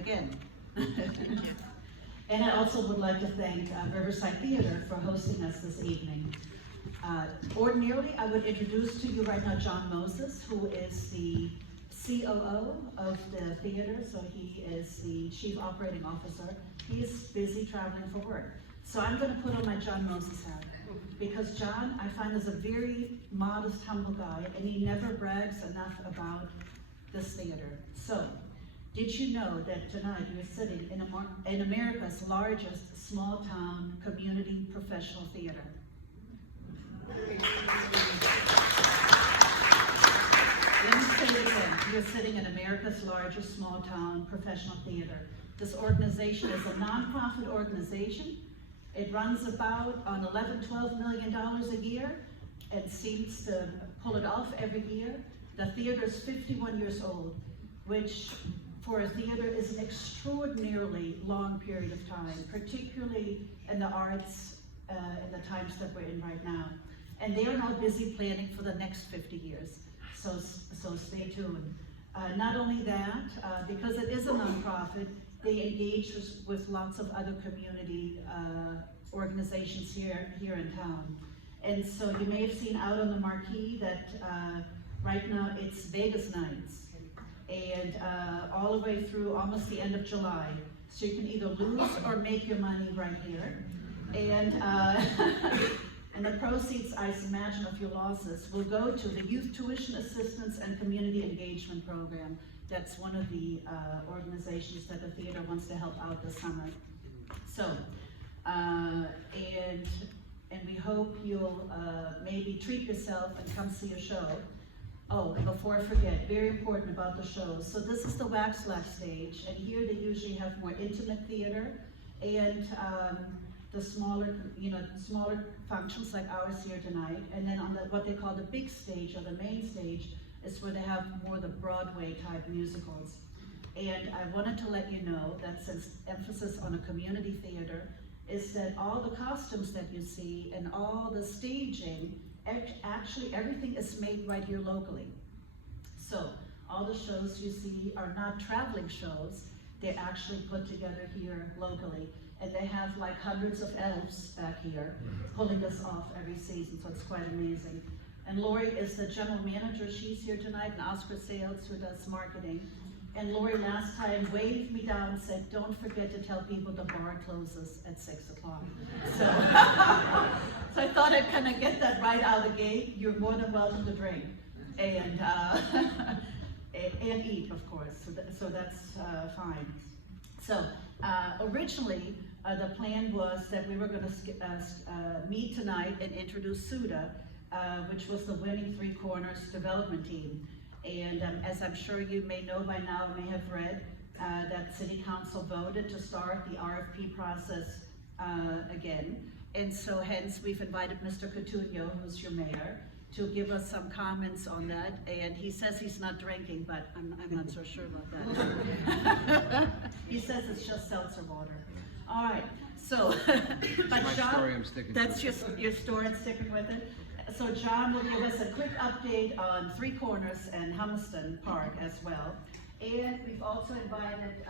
again. And I also would like to thank Riverside Theater for hosting us this evening. Ordinarily, I would introduce to you right now John Moses, who is the COO of the theater, so he is the Chief Operating Officer. He is busy traveling for work. So I'm going to put on my John Moses hat, because John, I find, is a very modest, humble guy, and he never brags enough about this theater. So, did you know that tonight you're sitting in America's largest small-town community professional theater? Let me say it again. You're sitting in America's largest small-town professional theater. This organization is a nonprofit organization. It runs about on $11–12 million a year and seems to pull it off every year. The theater is 51 years old, which for a theater is an extraordinarily long period of time, particularly in the arts in the times that we're in right now. And they are now busy planning for the next 50 years, so stay tuned. Not only that, because it is a nonprofit, they engage with lots of other community organizations here in town. And so you may have seen out on the marquee that right now it's Vegas nights, and all the way through almost the end of July. So you can either lose or make your money right here. And and the proceeds, I imagine, of your losses will go to the Youth Tuition Assistance and Community Engagement Program. That's one of the organizations that the theater wants to help out this summer. So, and we hope you'll maybe treat yourself and come see a show. Oh, and before I forget, very important about the shows. So this is the Waxlack stage, and here they usually have more intimate theater and the smaller, smaller functions like ours here tonight. And then on what they call the big stage, or the main stage, is where they have more the Broadway type musicals. And I wanted to let you know that since emphasis on a community theater is that all the costumes that you see and all the staging, actually everything is made right here locally. So all the shows you see are not traveling shows, they're actually put together here locally. And they have like hundreds of elves back here pulling this off every season, so it's quite amazing. And Lori is the general manager. She's here tonight, and Oscar Sales, who does marketing. And Lori last time waved me down and said, don't forget to tell people the bar closes at 6 o'clock. So, so I thought I'd kind of get that right out of the gate. You're more than welcome to drink and eat, of course. So that's fine. So originally, the plan was that we were going to meet tonight and introduce Suda, which was the winning Three Corners development team. And as I'm sure you may know by now, may have read, that City Council voted to start the RFP process again. And so hence we've invited Mr. Coutinho, who's your mayor, to give us some comments on that. And he says he's not drinking, but I'm not so sure about that. He says it's just seltzer water. All right, so, but John, that's your story and sticking with it. So John will give us a quick update on Three Corners and Humiston Park as well. And we've also invited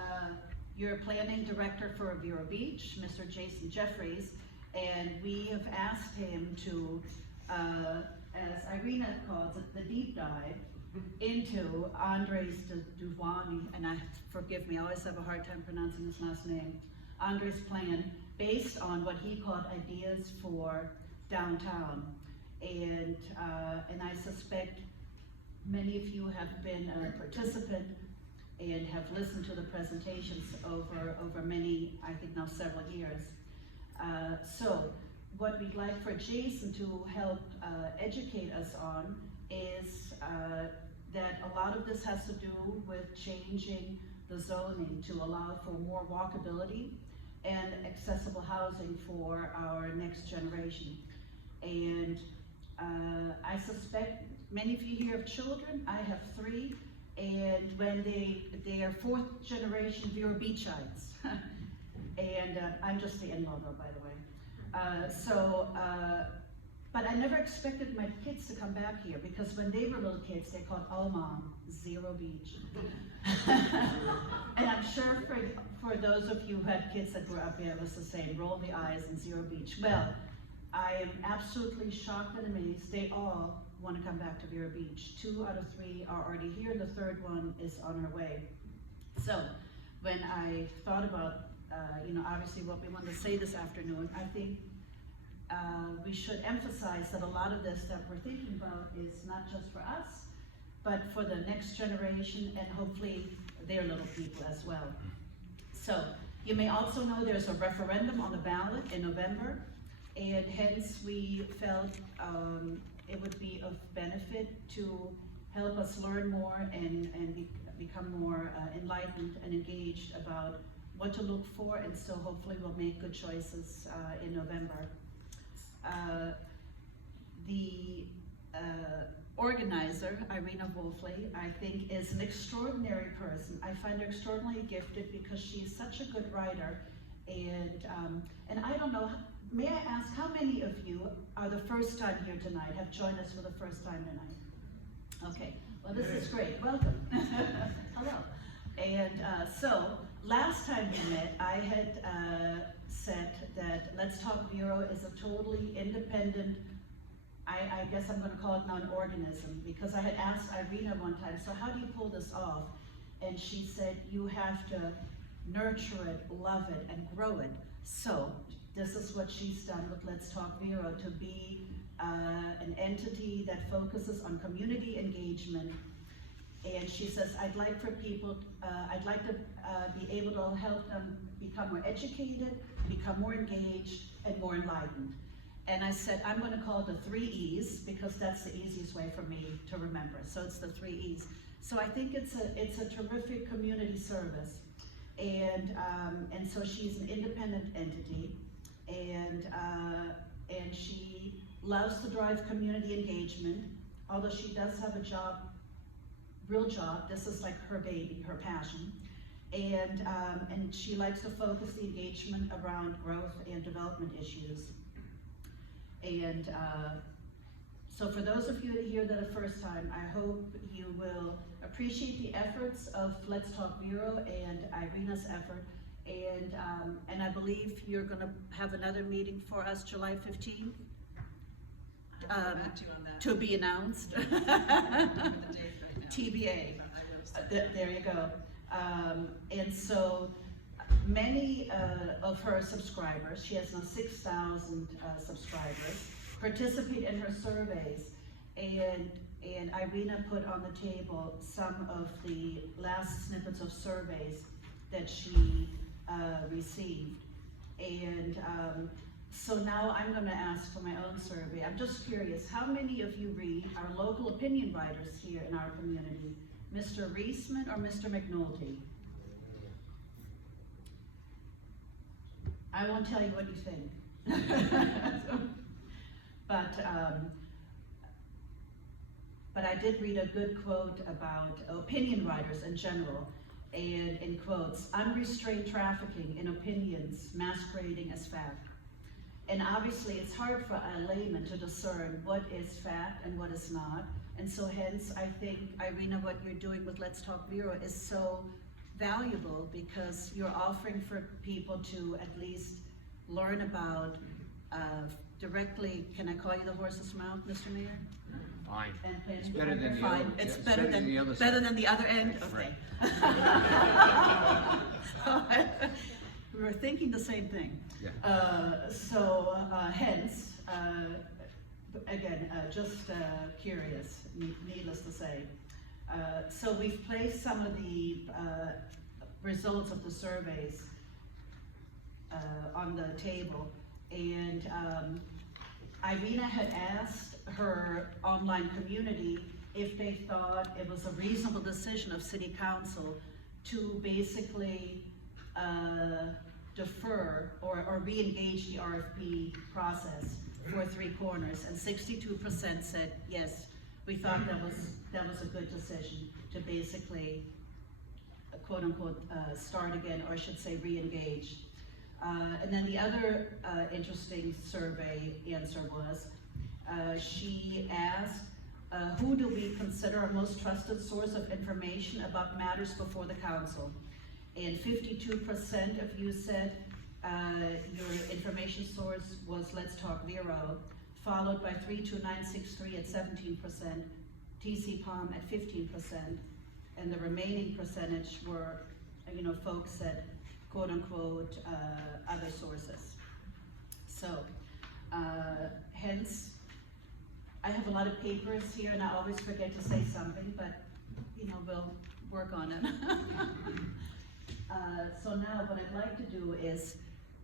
your planning director for Vero Beach, Mr. Jason Jeffries, and we have asked him to, as Irina calls it, the deep dive into Andres Duvani, and forgive me, I always have a hard time pronouncing his last name, Andres' plan based on what he called ideas for downtown. And I suspect many of you have been a participant and have listened to the presentations over many, I think now several years. So what we'd like for Jason to help educate us on is that a lot of this has to do with changing the zoning to allow for more walkability and accessible housing for our next generation. And I suspect many of you here have children. I have 3, and when they are 4th generation Vero Beachites. And I'm just the in-law though, by the way. But I never expected my kids to come back here, because when they were little kids, they called, oh mom, Zero Beach. And I'm sure for for those of you who had kids that grew up here, it was the same, roll the eyes and Zero Beach. Well, I am absolutely shocked and amazed. They all want to come back to Vero Beach. 2 out of 3 are already here. The third one is on her way. So when I thought about, obviously what we want to say this afternoon, I think we should emphasize that a lot of this that we're thinking about is not just for us, but for the next generation and hopefully their little people as well. So you may also know there's a referendum on the ballot in November, and hence we felt it would be of benefit to help us learn more and become more enlightened and engaged about what to look for, and so hopefully we'll make good choices in November. The organizer, Irina Wolfley, I think is an extraordinary person. I find her extraordinarily gifted because she's such a good writer, and I don't know, may I ask how many of you are the first time here tonight, have joined us for the first time tonight? Okay, well this is great, welcome. Hello. And so, last time we met, I had said that Let's Talk Vero is a totally independent, I guess I'm going to call it now an organism, because I had asked Irina one time, so how do you pull this off? And she said, you have to nurture it, love it, and grow it. So, this is what she's done with Let's Talk Vero, to be an entity that focuses on community engagement. And she says, I'd like for people, I'd like to be able to help them become more educated, become more engaged, and more enlightened. And I said, I'm going to call it the 3 E's, because that's the easiest way for me to remember. So it's the 3 E's. So I think it's a terrific community service. And so she's an independent entity, and she loves to drive community engagement, although she does have a job, real job. This is like her baby, her passion. And she likes to focus the engagement around growth and development issues. And so for those of you here that are first time, I hope you will appreciate the efforts of Let's Talk Vero and Irina's effort. And I believe you're going to have another meeting for us July 15th. I'll get back to you on that. To be announced. The date right now. TBA. There you go. And so many of her subscribers, she has now 6,000 subscribers, participate in her surveys, and Irina put on the table some of the last snippets of surveys that she received. And so now I'm going to ask for my own survey. I'm just curious, how many of you read our local opinion writers here in our community? Mr. Reisman or Mr. McNulty? I won't tell you what you think. But I did read a good quote about opinion writers in general, and in quotes, unrestrained trafficking in opinions masquerading as fact. And obviously it's hard for a layman to discern what is fact and what is not. And so hence, I think, Irina, what you're doing with Let's Talk Vero is so valuable, because you're offering for people to at least learn about directly, can I call you the horse's mouth, Mr. Mayor? Fine. And It's better than the fine. other. It's yeah, better than the other better side. than the other end? That's Okay. We were thinking the same thing. Yeah. Hence, again, just curious, needless to say. So we've placed some of the results of the surveys on the table, and Irina had asked her online community if they thought it was a reasonable decision of City Council to basically defer or re-engage the RFP process for Three Corners, and 62% said yes, we thought that was a good decision to basically quote unquote start again, or I should say re-engage. And then the other interesting survey answer was, she asked, who do we consider our most trusted source of information about matters before the council? and 52% of you said your information source was Let's Talk Vero, followed by 32963 at 17%, TC Palm at 15%, and the remaining percentage were, folks that quote unquote other sources. So, hence, I have a lot of papers here and I always forget to say something, but we'll work on it. So now what I'd like to do is,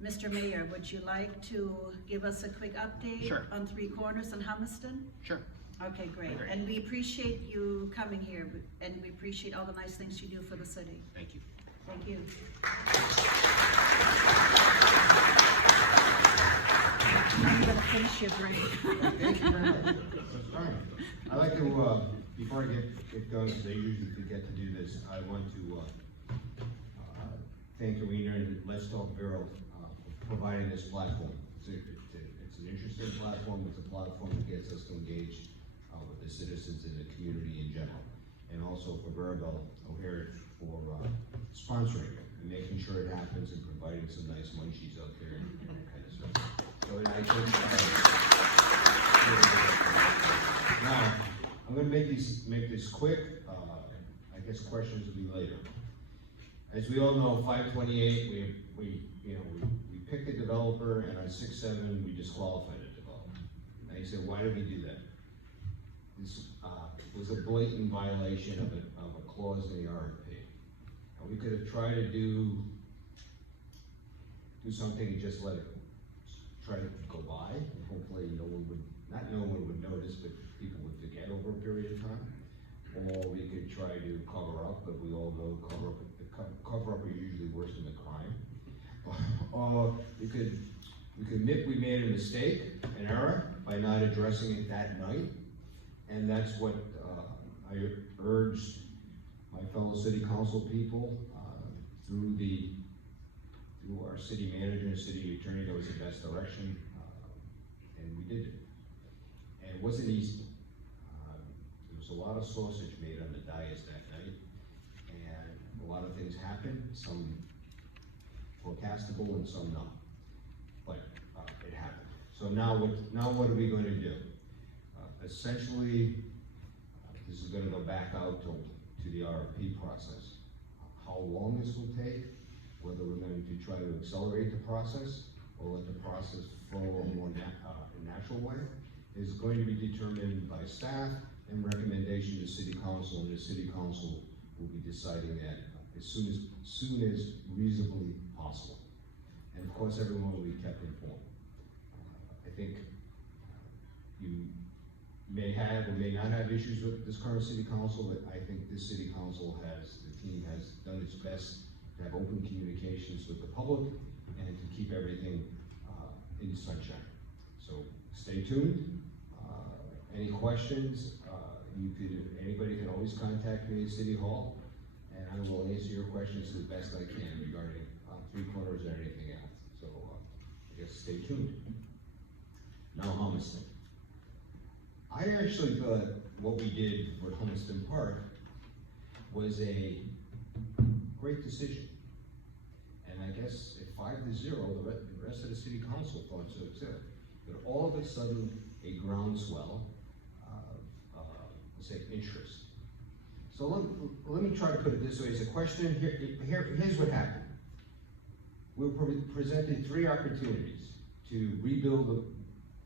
Mr. Mayor, would you like to give us a quick update Sure. on Three Corners and Hummiston? Sure. Okay, great. Great. And we appreciate you coming here, and we appreciate all the nice things you do for the city. Thank you. Thank you. I'm gonna finish your drink. Thank you very much. That's fine. I'd like to, before I get going, because I usually forget to do this, I want to thank Arena and Let's Talk Vero for providing this platform. It's an interesting platform. It's a platform that gets us to engage with the citizens and the community in general. And also for Vero O'Hare for sponsoring it and making sure it happens and providing some nice munchies out there and that kind of stuff. So I think, now, I'm going to make this quick. I guess questions will be later. As we all know, 528, we picked a developer, and on 6-7, we disqualified a developer. And you say, why did we do that? This was a blatant violation of a clause in the RFP. And we could have tried to do something and just let it try to go by, and hopefully no one would notice, but people would forget over a period of time. Or we could try to cover up, but we all know cover up is usually worse than the crime. Or we could admit we made a mistake, an error, by not addressing it that night. And that's what I urged my fellow city council people through our city manager and city attorney. That was the best direction, and we did it. And it wasn't easy. There was a lot of sausage made on the dais that night, and a lot of things happened, some forecastable and some not. But it happened. So now what are we going to do? Essentially, this is going to go back out to the RFP process. How long this will take, whether we're going to try to accelerate the process or let the process flow in a more natural way, is going to be determined by staff and recommendation to City Council, and the City Council will be deciding that as soon as reasonably possible. And of course, everyone will be kept informed. I think you may have or may not have issues with this current City Council, but I think this City Council the team has done its best to have open communications with the public and to keep everything in sunshine. So stay tuned. Any questions, anybody can always contact me at City Hall, and I will answer your questions as best I can regarding Three Corners or anything else. So I guess stay tuned. Now Hummiston. I actually thought what we did for Hummiston Park was a great decision. And I guess at 5-0, the rest of the City Council thought so too. But all of a sudden, a groundswell of, say, interest. So let me try to put it this way. As a question, here's what happened. We were presented 3 opportunities to rebuild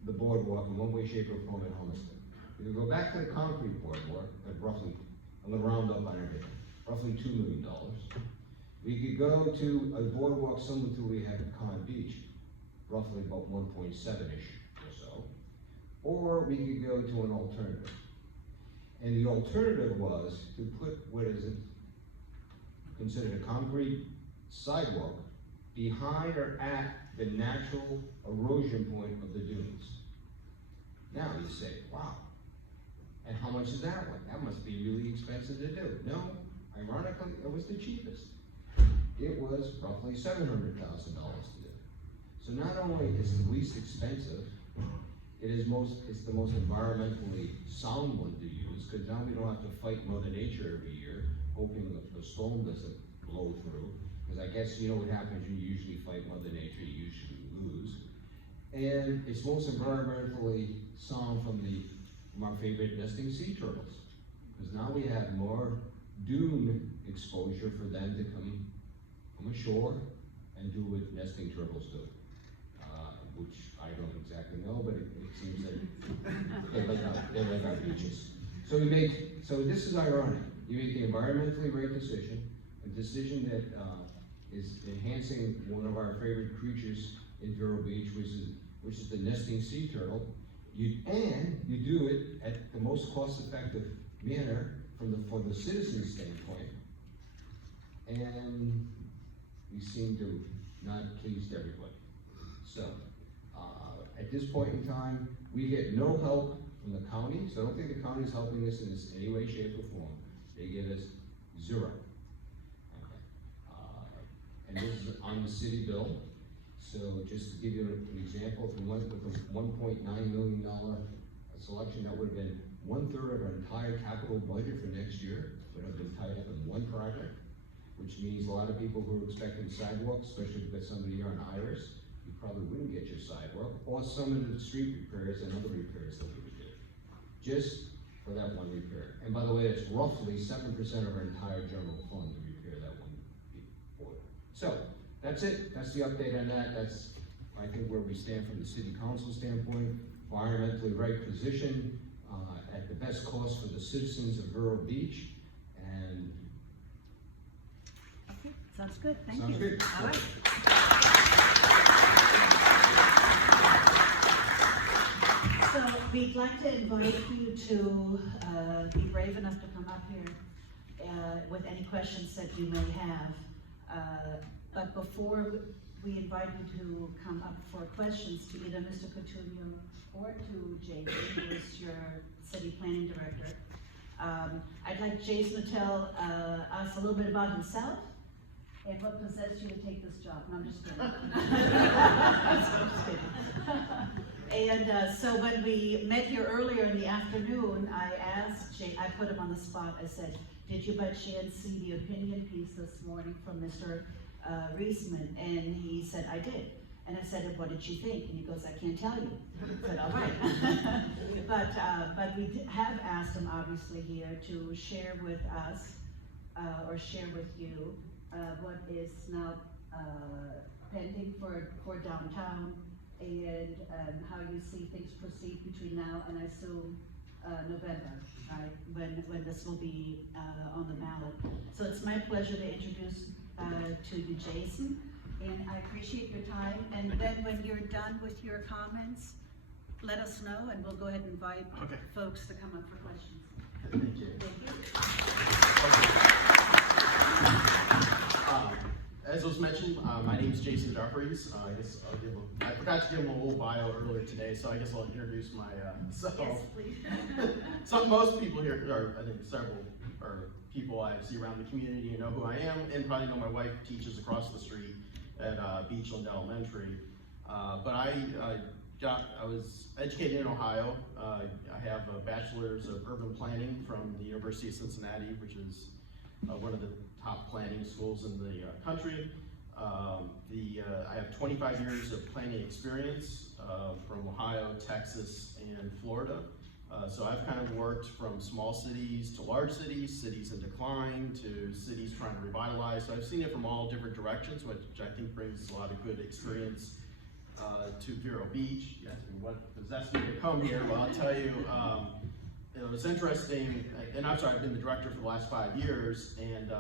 the boardwalk in one way, shape, or form at Hummiston. We could go back to the concrete boardwalk at roughly, I'm gonna round up on everything, roughly $2 million. We could go to a boardwalk similar to what we have at Con Beach, roughly about 1.7-ish or so. Or we could go to an alternative. And the alternative was to put what is considered a concrete sidewalk behind or at the natural erosion point of the dunes. Now you say, wow, and how much is that one? That must be really expensive to do. No, ironically, it was the cheapest. It was roughly $700,000 to do. So not only is it the least expensive, it's the most environmentally sound one to use, because now we don't have to fight Mother Nature every year, hoping that the storm doesn't blow through. Because I guess you know what happens, you usually fight Mother Nature, you usually lose. And it's most environmentally sound from our favorite nesting sea turtles. Because now we have more dune exposure for them to come ashore and do what nesting turtles do. Which I don't exactly know, but it seems that they like our beaches. So this is ironic. You make the environmentally right decision, a decision that is enhancing one of our favorite creatures in Vero Beach, which is the nesting sea turtle. You do it at the most cost-effective manner from the citizen standpoint, and we seem to not please everybody. So, at this point in time, we get no help from the county, so I don't think the county is helping us in this any way, shape, or form. They give us zero. Okay. And this is on the city bill. So just to give you an example, if we went with a $1.9 million selection, that would have been 1/3 of our entire capital budget for next year, would have been tied up in one project, which means a lot of people who are expecting sidewalks, especially if you've got somebody here on Iris, you probably wouldn't get your sidewalk, or some of the street repairs and other repairs that we would do, just for that one repair. And by the way, it's roughly 7% of our entire general fund to repair that one border. So, that's it, that's the update on that. That's, I think, where we stand from the city council standpoint, environmentally right position, at the best cost for the citizens of Vero Beach, and Okay, sounds good, thank you. sounds good. All right. So we'd like to invite you to be brave enough to come up here with any questions that you may have. But before we invite you to come up for questions to either Mr. Coutinho or to Jason, who is your city planning director, I'd like Jason to tell us a little bit about himself and what possessed you to take this job. No, I'm just kidding. I'm just kidding. And so when we met here earlier in the afternoon, I asked I put him on the spot. I said, did you by chance see the opinion piece this morning from Mr. Reisman? And he said, I did. And I said, what did you think? And he goes, I can't tell you. I said, all right. But we have asked him, obviously, here to share with us, or share with you, what is now pending for downtown, and how you see things proceed between now and I assume November, right? When this will be on the ballot. So it's my pleasure to introduce to you, Jason, and I appreciate your time. And then when you're done with your comments, let us know, and we'll go ahead and invite folks to come up for questions. Thank you. As was mentioned, my name is Jason Jeffries. I forgot to give him a little bio earlier today, so I guess I'll introduce myself. Yes, please. So most people here, or I think several people I see around the community know who I am, and probably know my wife teaches across the street at Beachland Elementary. But I was educated in Ohio. I have a bachelor's of urban planning from the University of Cincinnati, which is one of the top planning schools in the country. I have 25 years of planning experience from Ohio, Texas, and Florida. So I've kind of worked from small cities to large cities, cities in decline to cities trying to revitalize. So I've seen it from all different directions, which I think brings a lot of good experience to Vero Beach. You asked me what possessed me to come here. Well, I'll tell you, it was interesting, and I'm sorry, I've been the director for the last 5 years, and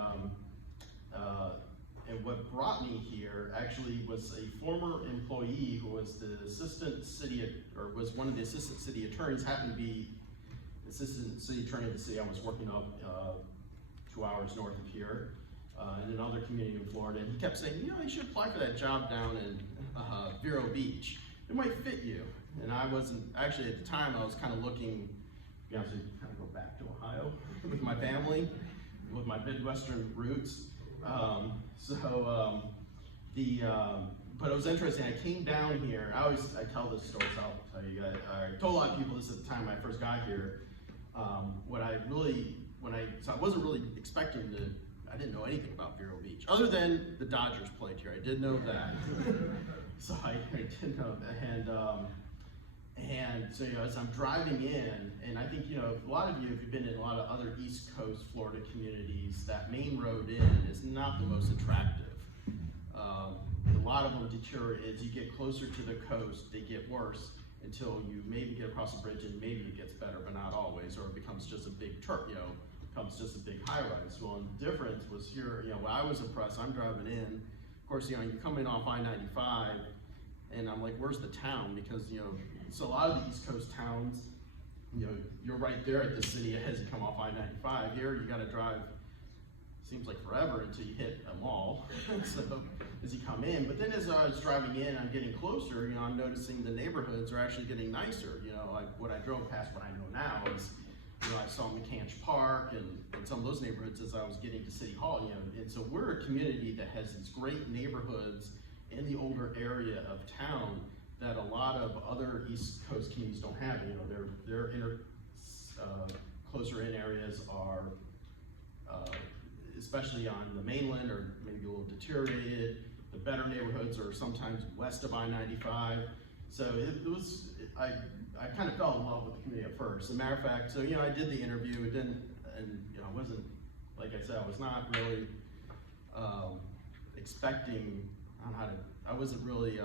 what brought me here actually was a former employee who was the assistant city, or was one of the assistant city attorneys, happened to be assistant city attorney of the city I was working up 2 hours north of here, in another community in Florida, and he kept saying, you should apply for that job down in Vero Beach. It might fit you. And I wasn't, actually at the time I was kind of looking, to be honest with you, kind of go back to Ohio with my family, with my Midwestern roots. But it was interesting. I came down here. I tell this story, so I'll tell you guys. I told a lot of people this at the time when I first got here. So I wasn't really expecting to. I didn't know anything about Vero Beach, other than the Dodgers played here. I did know that. So I did know that. And so, as I'm driving in, and I think, a lot of you, if you've been in a lot of other East Coast Florida communities, that main road in is not the most attractive. A lot of them deteriorate as you get closer to the coast, they get worse until you maybe get across a bridge and maybe it gets better, but not always, or it becomes just a big becomes just a big high rise. Well, the difference was here, when I was impressed, I'm driving in, of course, you come in off I-95, and I'm like, where's the town? Because, so a lot of the East Coast towns, you're right there at the city as you come off I-95. Here, you gotta drive, seems like forever until you hit a mall, so as you come in. But then as I was driving in, I'm getting closer, I'm noticing the neighborhoods are actually getting nicer. What I drove past, what I know now is, I saw McCanch Park and some of those neighborhoods as I was getting to City Hall, and so we're a community that has these great neighborhoods in the older area of town that a lot of other East Coast communities don't have. Their closer in areas are, especially on the mainland, or maybe a little deteriorated. The better neighborhoods are sometimes west of I-95. So I kind of fell in love with the community at first. As a matter of fact, so I did the interview. It didn't, and I wasn't, like I said, I was not really expecting on how to. I wasn't really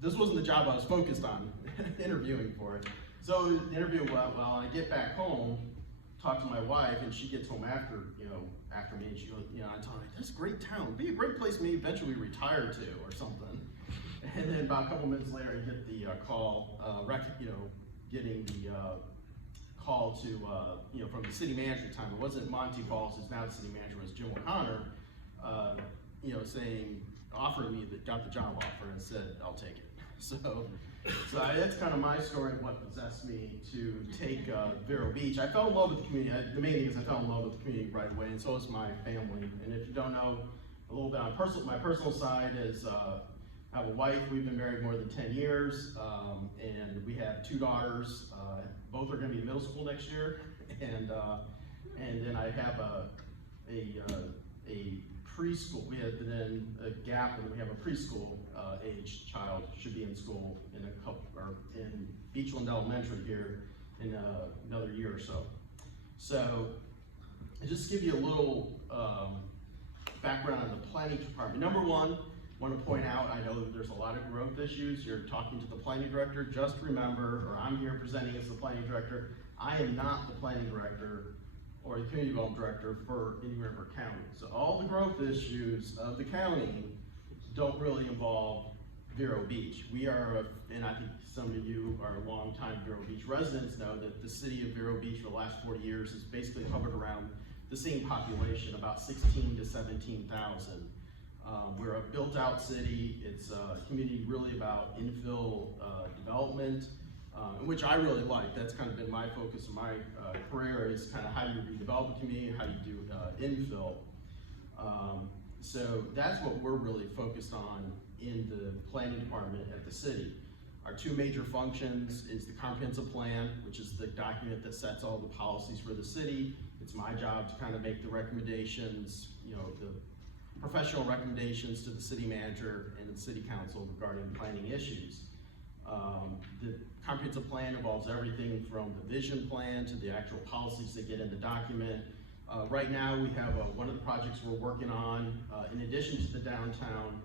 this wasn't the job I was focused on interviewing for it. So the interview went well. I get back home, talk to my wife, and she gets home after me, and she goes, I tell her, this is a great town, it'd be a great place me eventually retire to or something. And then about a couple minutes later, I get the call, getting the call to, from the city manager at the time. It wasn't Monty Falls, who's now the city manager, it was Jim O'Connor, offering me got the job offer, and said, I'll take it. So that's kind of my story of what possessed me to take Vero Beach. I fell in love with the community. The main thing is I fell in love with the community right away, and so is my family. And if you don't know a little bit on my personal side is I have a wife. We've been married more than 10 years, and we have 2 daughters. Both are going to be in middle school next year, and then I have a preschool. We had then a gap, and then we have a preschool age child should be in school in in Beachland Elementary here in another year or so. So, just to give you a little background on the planning department. Number one, I want to point out, I know that there's a lot of growth issues. You're talking to the planning director. Just remember, or I'm here presenting as the planning director. I am not the planning director or the community development director for Indian River County. So all the growth issues of the county don't really involve Vero Beach. We are, and I think some of you are longtime Vero Beach residents know that the city of Vero Beach for the last 40 years has basically hovered around the same population, about 16 to 17,000. We're a built-out city. It's a community really about infill development, which I really like. That's kind of been my focus of my career, is kind of how do you redevelop a community, how do you do infill. So that's what we're really focused on in the planning department at the city. Our 2 major functions is the comprehensive plan, which is the document that sets all the policies for the city. It's my job to kind of make the recommendations, the professional recommendations to the city manager and the city council regarding planning issues. The comprehensive plan involves everything from the vision plan to the actual policies that get in the document. Right now we have one of the projects we're working on, in addition to the downtown,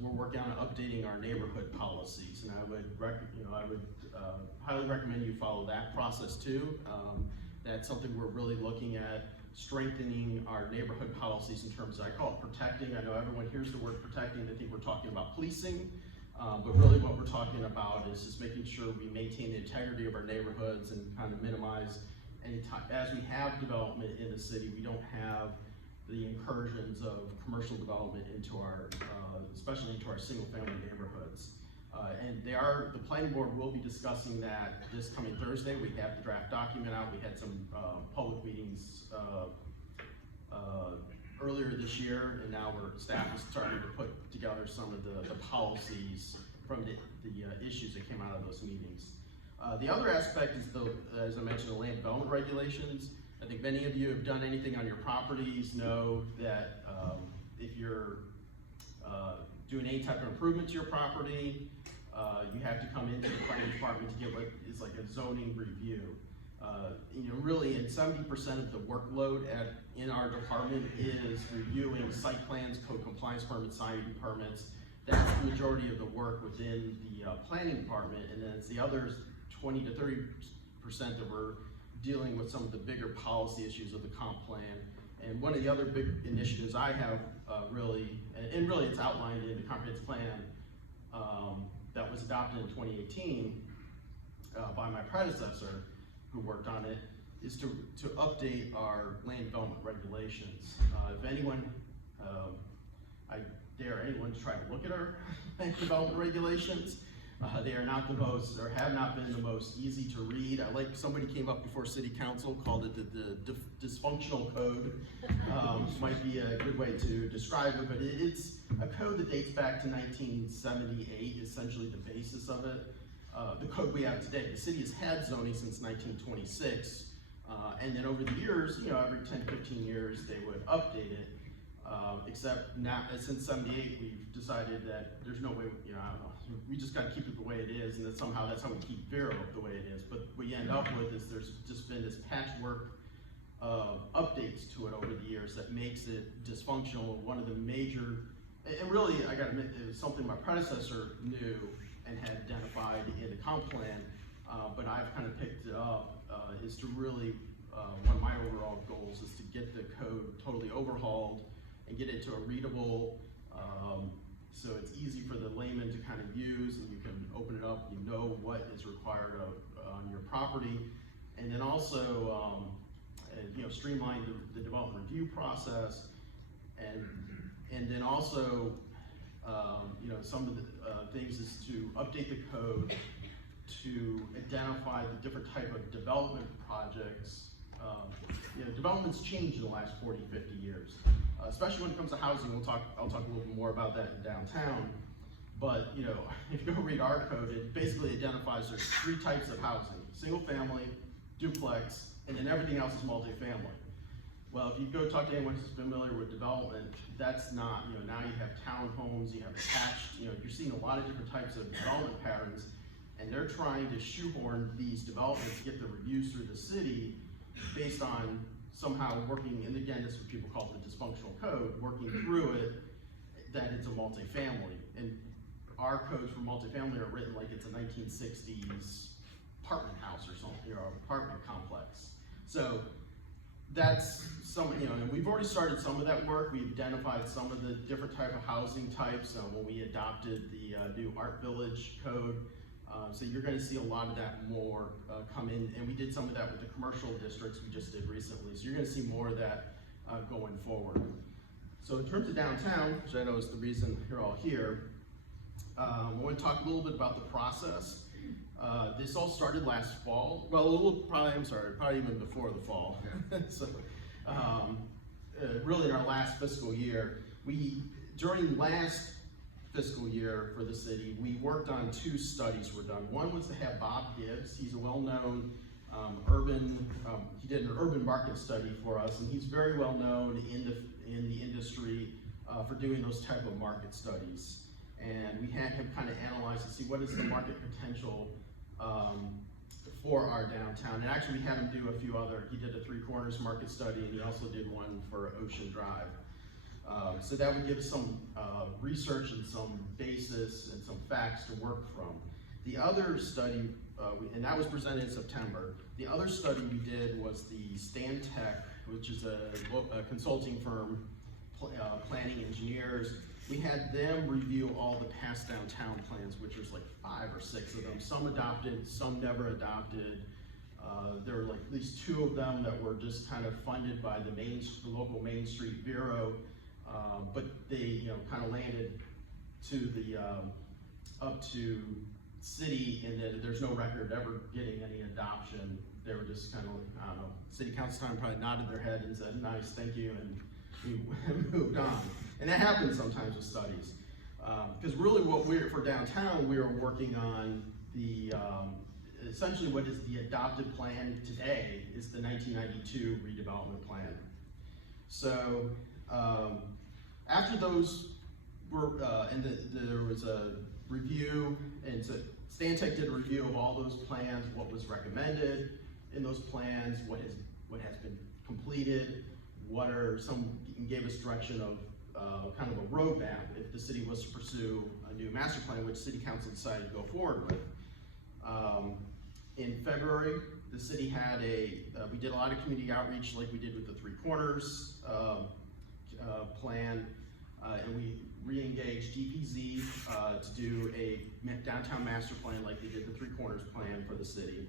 we're working on updating our neighborhood policies, and I would highly recommend you follow that process too. That's something we're really looking at, strengthening our neighborhood policies in terms of, I call it protecting. I know everyone hears the word protecting, they think we're talking about policing, but really what we're talking about is just making sure we maintain the integrity of our neighborhoods and kind of minimize any time. As we have development in the city, we don't have the incursions of commercial development into our, especially into our single family neighborhoods. And the planning board will be discussing that this coming Thursday. We have the draft document out. We had some public meetings earlier this year, and now staff is starting to put together some of the policies from the issues that came out of those meetings. The other aspect is as I mentioned, the land development regulations. I think many of you have done anything on your properties know that if you're doing any type of improvement to your property, you have to come into the planning department to get what is like a zoning review. Really, in 70% of the workload in our department is reviewing site plans, code compliance permits, sign permits. That's the majority of the work within the planning department, and then it's the other 20 to 30% that we're dealing with some of the bigger policy issues of the comp plan. And one of the other big initiatives I have really it's outlined in the comprehensive plan that was adopted in 2018 by my predecessor, who worked on it, is to update our land development regulations. If anyone, I dare anyone to try to look at our land development regulations. They are not the most, or have not been the most easy to read. I like somebody came up before city council, called it the dysfunctional code. Might be a good way to describe it, but it's a code that dates back to 1978, essentially the basis of it. The code we have today. The city has had zoning since 1926, and then over the years, every 10, 15 years, they would update it. Except now, since 78, we've decided that there's no way, I don't know, we just gotta keep it the way it is, and that somehow that's how we keep Vero the way it is. But what you end up with is there's just been this patchwork of updates to it over the years that makes it dysfunctional. One of the major, and really, I gotta admit, it was something my predecessor knew and had identified in the comp plan, but I've kind of picked it up, is to really, one of my overall goals is to get the code totally overhauled and get it to a readable, so it's easy for the layman to kind of use, and you can open it up, you know what is required on your property, and then also, streamline the development review process, and then also, some of the things is to update the code to identify the different type of development projects. Development's changed in the last 40, 50 years, especially when it comes to housing. I'll talk a little bit more about that in downtown. But if you go read our code, it basically identifies there's 3 types of housing: single family, duplex, and then everything else is multifamily. Well, if you go talk to anyone who's familiar with development, that's not, now you have townhomes, you have attached, you're seeing a lot of different types of development patterns, and they're trying to shoehorn these developments, get the reviews through the city based on somehow working, and again, this is what people call the dysfunctional code, working through it, that it's a multifamily. And our codes for multifamily are written like it's a 1960s apartment house or something, or apartment complex. So that's some, and we've already started some of that work. We've identified some of the different type of housing types when we adopted the new Art Village code. So you're going to see a lot of that more come in, and we did some of that with the commercial districts we just did recently. So you're going to see more of that going forward. So in terms of downtown, which I know is the reason you're all here, I want to talk a little bit about the process. This all started last fall. Well, probably even before the fall. So, really in our last fiscal year, during last fiscal year for the city, we worked on 2 studies were done. One was to have Bob Gibbs. He's a well-known he did an urban market study for us, and he's very well known in the industry for doing those type of market studies. And we had him kind of analyze to see what is the market potential for our downtown. And actually we had him do a few other, he did a 3 Corners market study, and he also did one for Ocean Drive. So that would give some research and some basis and some facts to work from. The other study, and that was presented in September, the other study we did was the Stantec, which is a consulting firm, planning engineers. We had them review all the past downtown plans, which was like 5 or 6 of them. Some adopted, some never adopted. There were like at least 2 of them that were just kind of funded by the local Main Street Vero, but they kind of landed to the up to city, and then there's no record ever getting any adoption. They were just kind of, I don't know, city council time probably nodded their head and said, nice, thank you, and we moved on. And that happens sometimes with studies. Because really for downtown, we are working on the essentially what is the adopted plan today is the 1992 redevelopment plan. So after those were, there was a review, and so Stantec did a review of all those plans, what was recommended in those plans, what has been completed, what are some, gave us direction of kind of a roadmap if the city was to pursue a new master plan, which city council decided to go forward with. In February, the city had we did a lot of community outreach like we did with the Three Corners plan, and we re-engaged DPZ to do a downtown master plan like they did the Three Corners plan for the city.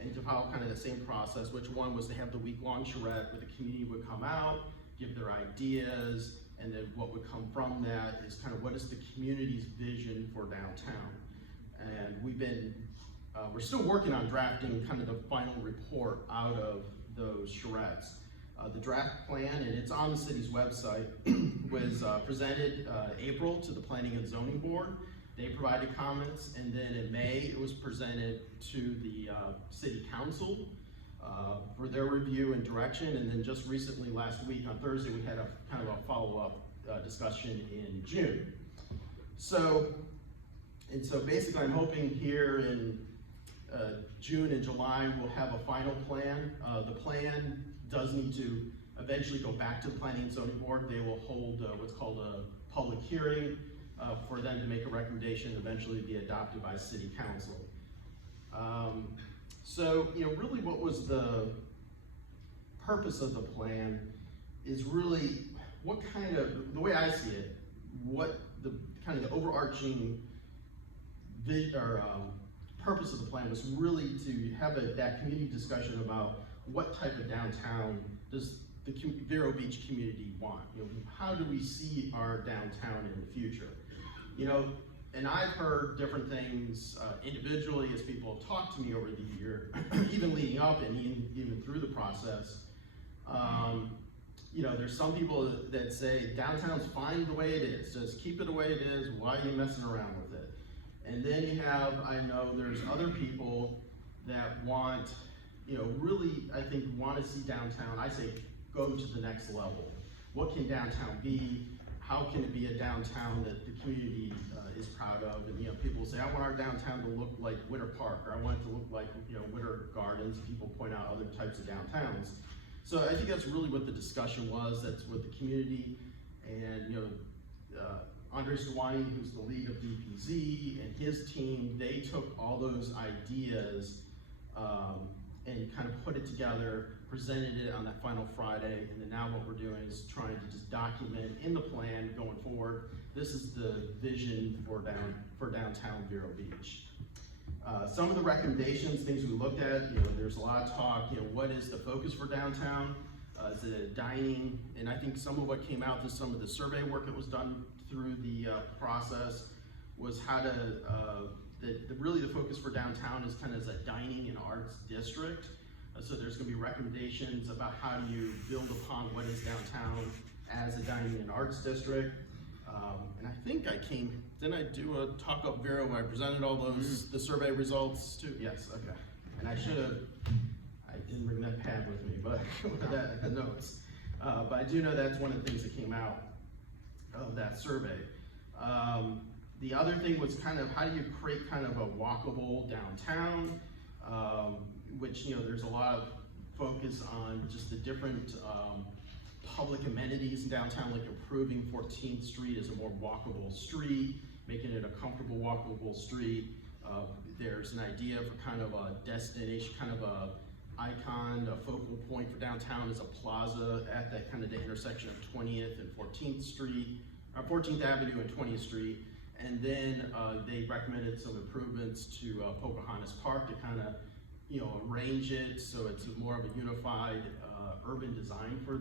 And to follow kind of the same process, which one was to have the week-long charrette where the community would come out, give their ideas, and then what would come from that is kind of what is the community's vision for downtown. And we're still working on drafting kind of the final report out of those charrettes. The draft plan, and it's on the city's website, was presented April to the Planning and Zoning Board. They provided comments, and then in May, it was presented to the City Council for their review and direction, and then just recently, last week, on Thursday, we had a kind of a follow-up discussion in June. So basically, I'm hoping here in June and July, we'll have a final plan. The plan does need to eventually go back to the Planning and Zoning Board. They will hold what's called a public hearing for them to make a recommendation, eventually be adopted by City Council. So, really what was the purpose of the plan is really what kind of, the way I see it, what the kind of the overarching purpose of the plan was really to have that community discussion about what type of downtown does the Vero Beach community want? How do we see our downtown in the future? And I've heard different things individually as people have talked to me over the year, even leading up and even through the process. There's some people that say downtown's fine the way it is, just keep it the way it is, why are you messing around with it? And then you have, I know there's other people that want, really, I think, want to see downtown, I say, go to the next level. What can downtown be? How can it be a downtown that the community is proud of? And people say, I want our downtown to look like Winter Park, or I want it to look like Winter Gardens. People point out other types of downtowns. So I think that's really what the discussion was. That's what the community and Andres Dewani, who's the lead of DPZ, and his team, they took all those ideas and kind of put it together, presented it on that final Friday, and then now what we're doing is trying to just document in the plan going forward. This is the vision for downtown Vero Beach. Some of the recommendations, things we looked at, there's a lot of talk, what is the focus for downtown? Is it dining? And I think some of what came out to some of the survey work that was done through the process was how to, really the focus for downtown is kind of as a dining and arts district. So there's going to be recommendations about how do you build upon what is downtown as a dining and arts district. And I think didn't I do a talk up Vero where I presented all those, the survey results too? Yes, okay. And I didn't bring that pad with me, but the notes. But I do know that's one of the things that came out of that survey. The other thing was kind of how do you create kind of a walkable downtown, which, there's a lot of focus on just the different public amenities in downtown, like improving 14th Street as a more walkable street, making it a comfortable walkable street. There's an idea for kind of a destination, kind of a icon, a focal point for downtown is a plaza at that kind of the intersection of 20th and 14th Street, 14th Avenue and 20th Street. And then they recommended some improvements to Pocahontas Park to kind of, arrange it so it's more of a unified urban design for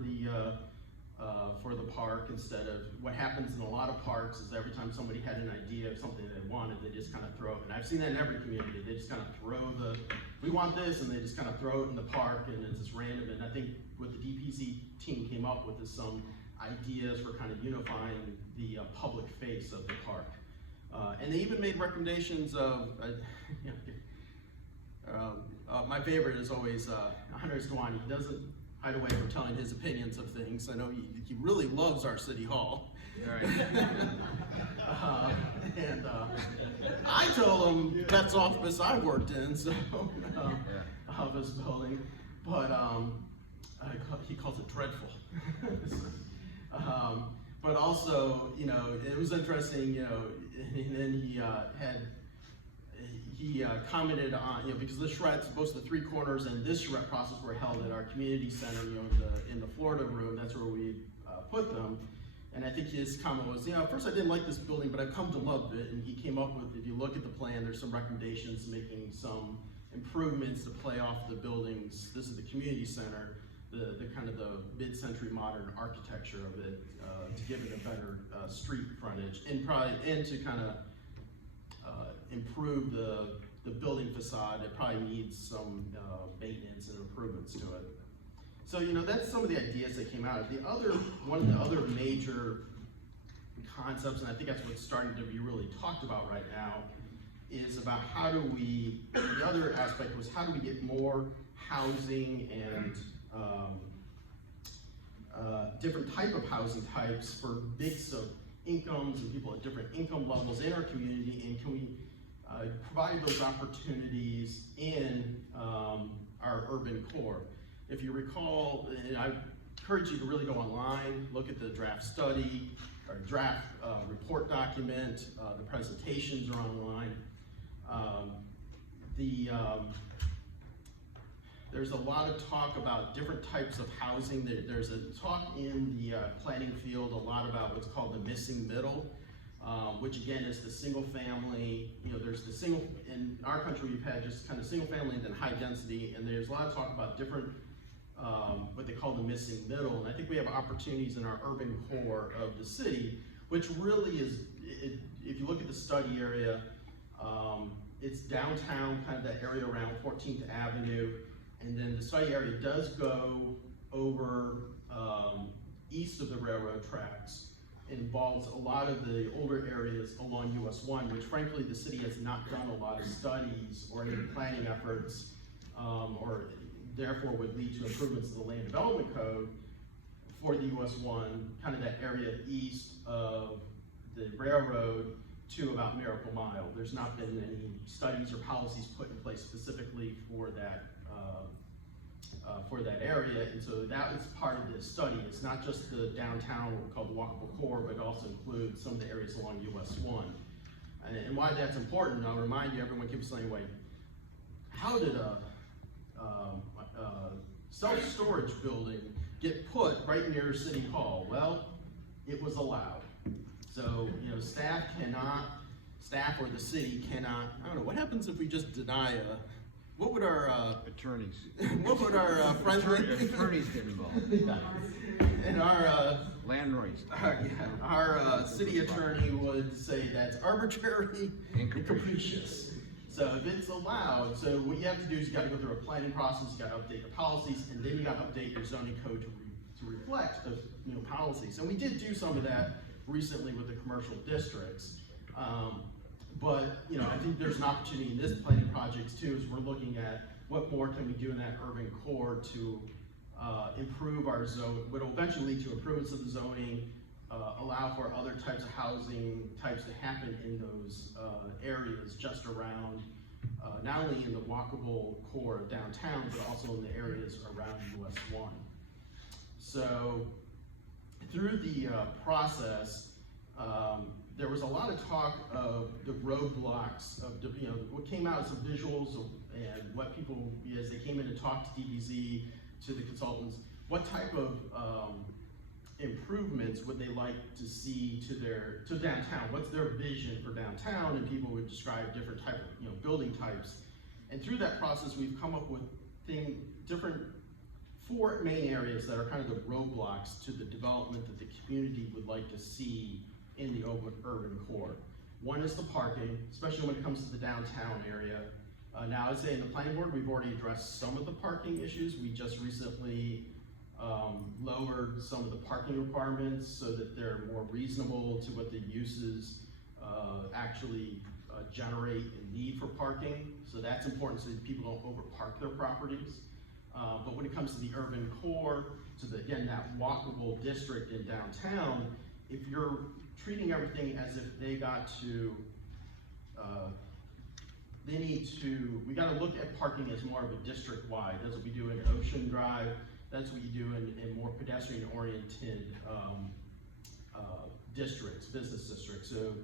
the park, instead of what happens in a lot of parks is every time somebody had an idea of something they wanted, they just kind of throw it. And I've seen that in every community. They just kind of throw we want this, and they just kind of throw it in the park, and it's just random. And I think what the DPZ team came up with is some ideas for kind of unifying the public face of the park. And they even made recommendations of, My favorite is always Andres Dewani. He doesn't hide away from telling his opinions of things. I know he really loves our city hall. And I told him that's the office I worked in, so office building, but he calls it dreadful. But also, you know, it was interesting, you know, and then he commented on, you know, because the charrettes, both the three corners and this charrette process were held at our community center, you know, in the Florida room. That's where we put them. And I think his comment was, you know, at first I didn't like this building, but I've come to love it. And he came up with, if you look at the plan, there's some recommendations making some improvements to play off the buildings. This is the community center, the kind of the mid-century modern architecture of it, to give it a better street frontage, and to kind of improve the building facade. It probably needs some maintenance and improvements to it. So, you know, that's some of the ideas that came out. One of the other major concepts, and I think that's what's starting to be really talked about right now, is about the other aspect was how do we get more housing and different type of housing types for mix of incomes and people at different income levels in our community, and can we provide those opportunities in our urban core. If you recall, and I encourage you to really go online, look at the draft study, or draft report document, the presentations are online. There's a lot of talk about different types of housing. There's a talk in the planning field a lot about what's called the missing middle, which again is the single family. You know, there's the single, in our country we've had just kind of single family and then high density, and there's a lot of talk about different, what they call the missing middle. And I think we have opportunities in our urban core of the city, which really is, if you look at the study area, it's downtown, kind of that area around 14th Avenue, and then the study area does go over east of the railroad tracks. It involves a lot of the older areas along US 1, which frankly the city has not done a lot of studies or any planning efforts, or therefore would lead to improvements in the land development code for the US 1, kind of that area east of the railroad to about Miracle Mile. There's not been any studies or policies put in place specifically for that area, and so that is part of this study. It's not just the downtown, what we call the walkable core, but it also includes some of the areas along US 1. And why that's important, I'll remind you, everyone keeps saying, wait, how did a self-storage building get put right near City Hall? Well, it was allowed. So, you know, staff or the city cannot, I don't know, what happens if we just deny what would our Attorneys. What would our Attorneys get involved. and our Landlords. our city attorney would say that's arbitrary and capricious. So if it's allowed, so what you have to do is you got to go through a planning process, you got to update the policies, and then you got to update your zoning code to reflect those new policies. And we did do some of that recently with the commercial districts. But you know, I think there's an opportunity in this planning projects too, as we're looking at what more can we do in that urban core to improve our zone, what will eventually lead to improvements of the zoning, allow for other types of housing types to happen in those areas just around, not only in the walkable core of downtown, but also in the areas around US 1. So through the process, there was a lot of talk of the roadblocks of, you know, what came out as some visuals and what people, as they came in to talk to DBZ, to the consultants, what type of improvements would they like to see to downtown? What's their vision for downtown? And people would describe different type of, you know, building types. And through that process, we've come up with different 4 main areas that are kind of the roadblocks to the development that the community would like to see in the urban core. One is the parking, especially when it comes to the downtown area. Now, I'd say in the planning board, we've already addressed some of the parking issues. We just recently lowered some of the parking requirements so that they're more reasonable to what the uses actually generate a need for parking, so that's important so that people don't overpark their properties. But when it comes to the urban core, so that, again, that walkable district in downtown, if you're treating everything as if they got to, we gotta look at parking as more of a district-wide. That's what we do in Ocean Drive, that's what you do in more pedestrian-oriented districts, business districts. So,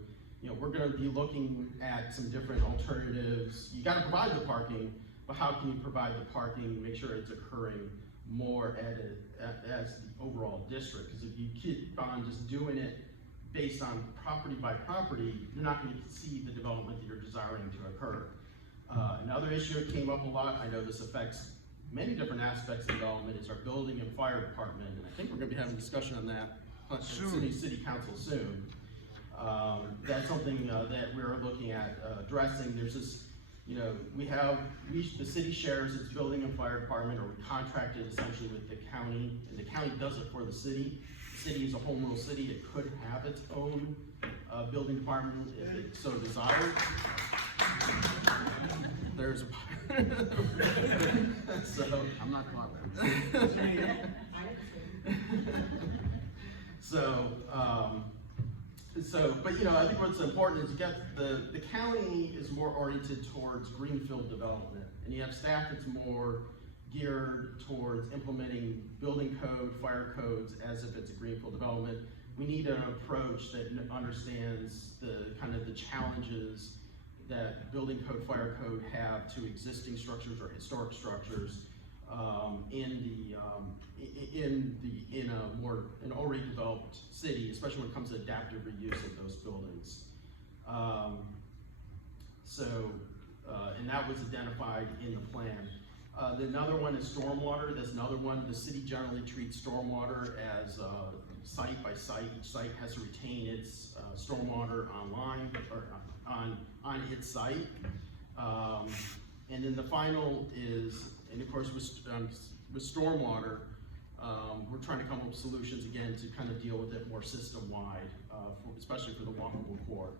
you know, we're gonna be looking at some different alternatives. You gotta provide the parking, but how can you provide the parking, make sure it's occurring more as the overall district? Because if you keep on just doing it based on property by property, you're not gonna see the development that you're desiring to occur. Another issue that came up a lot, I know this affects many different aspects of development, is our building and fire department, and I think we're gonna be having a discussion on that at city council soon. That's something that we're looking at addressing. There's this, you know, the city shares its building and fire department, or we contracted essentially with the county, and the county does it for the city. The city is a home rule city, it could have its own building department if it so desired. There's a so I'm not talking. But you know, I think what's important is you got the county is more oriented towards greenfield development, and you have staff that's more geared towards implementing building code, fire codes as if it's a greenfield development. We need an approach that understands the kind of the challenges that building code, fire code have to existing structures or historic structures in an already developed city, especially when it comes to adaptive reuse of those buildings. And that was identified in the plan. Another one is stormwater. That's another one. The city generally treats stormwater as site by site. Each site has to retain its stormwater online or on its site. And then the final is, and of course with stormwater, we're trying to come up with solutions again to kind of deal with it more system-wide, especially for the walkable core.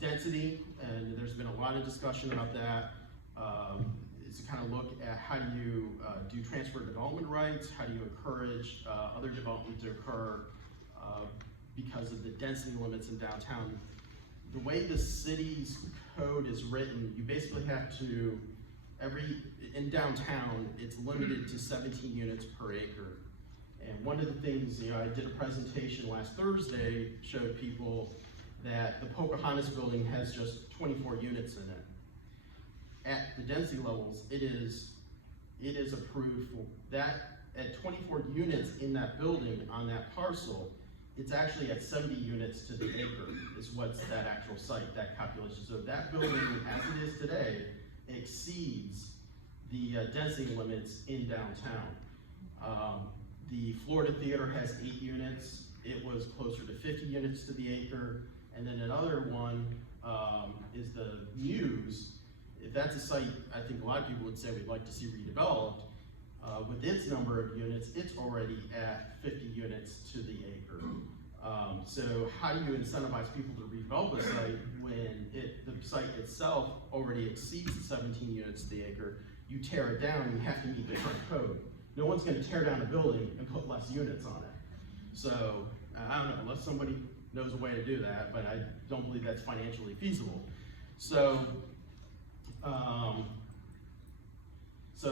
Density, and there's been a lot of discussion about that. Is to kind of look at how do you do transfer development rights, how do you encourage other development to occur because of the density limits in downtown. The way the city's code is written, you basically have to, in downtown, it's limited to 17 units per acre. And one of the things, you know, I did a presentation last Thursday, showed people that the Pocahontas building has just 24 units in it. At the density levels, it is approved for that, at 24 units in that building on that parcel, it's actually at 70 units to the acre is what's that actual site, that calculation. So that building, as it is today, exceeds the density limits in downtown. The Florida Theater has 8 units. It was closer to 50 units to the acre. And then another one is the Muse. If that's a site, I think a lot of people would say we'd like to see redeveloped. With its number of units, it's already at 50 units to the acre. So how do you incentivize people to redevelop a site when the site itself already exceeds the 17 units to the acre? You tear it down, you have to meet the current code. No one's gonna tear down a building and put less units on it. So, I don't know, unless somebody knows a way to do that, but I don't believe that's financially feasible. So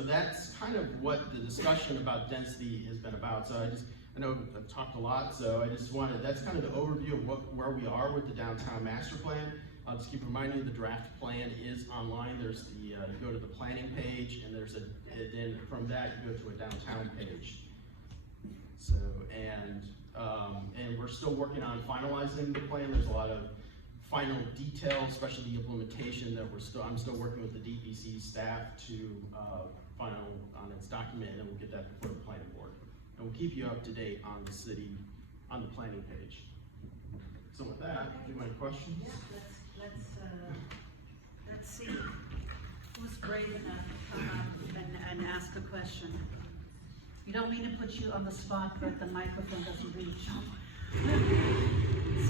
that's kind of what the discussion about density has been about. So I know I've talked a lot, so I just wanted, that's kind of the overview of where we are with the downtown master plan. I'll just keep reminding you the draft plan is online. There's the, you go to the planning page, and then from that you go to a downtown page. So, and we're still working on finalizing the plan. There's a lot of final details, especially the implementation that I'm still working with the DPC staff to final on its document, and then we'll get that before the planning board. And we'll keep you up to date on the city, on the planning page. So with that, do you have any questions? Yeah, let's see. Who's brave enough to come up and ask a question? You don't mean to put you on the spot, but the microphone doesn't reach.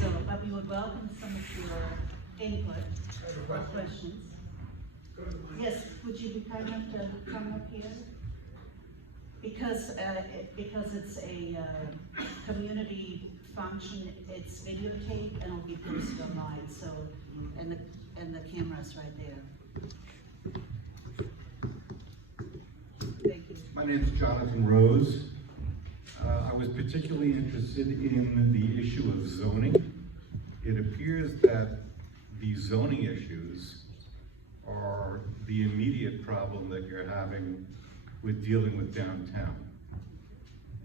So, but we would welcome some of your input or questions. Yes, would you be kind enough to come up here? Because it's a, community function, it's videotaped and it'll be posted online, so, and the camera's right there. Thank you. My name is Jonathan Rose. I was particularly interested in the issue of zoning. It appears that the zoning issues are the immediate problem that you're having with dealing with downtown.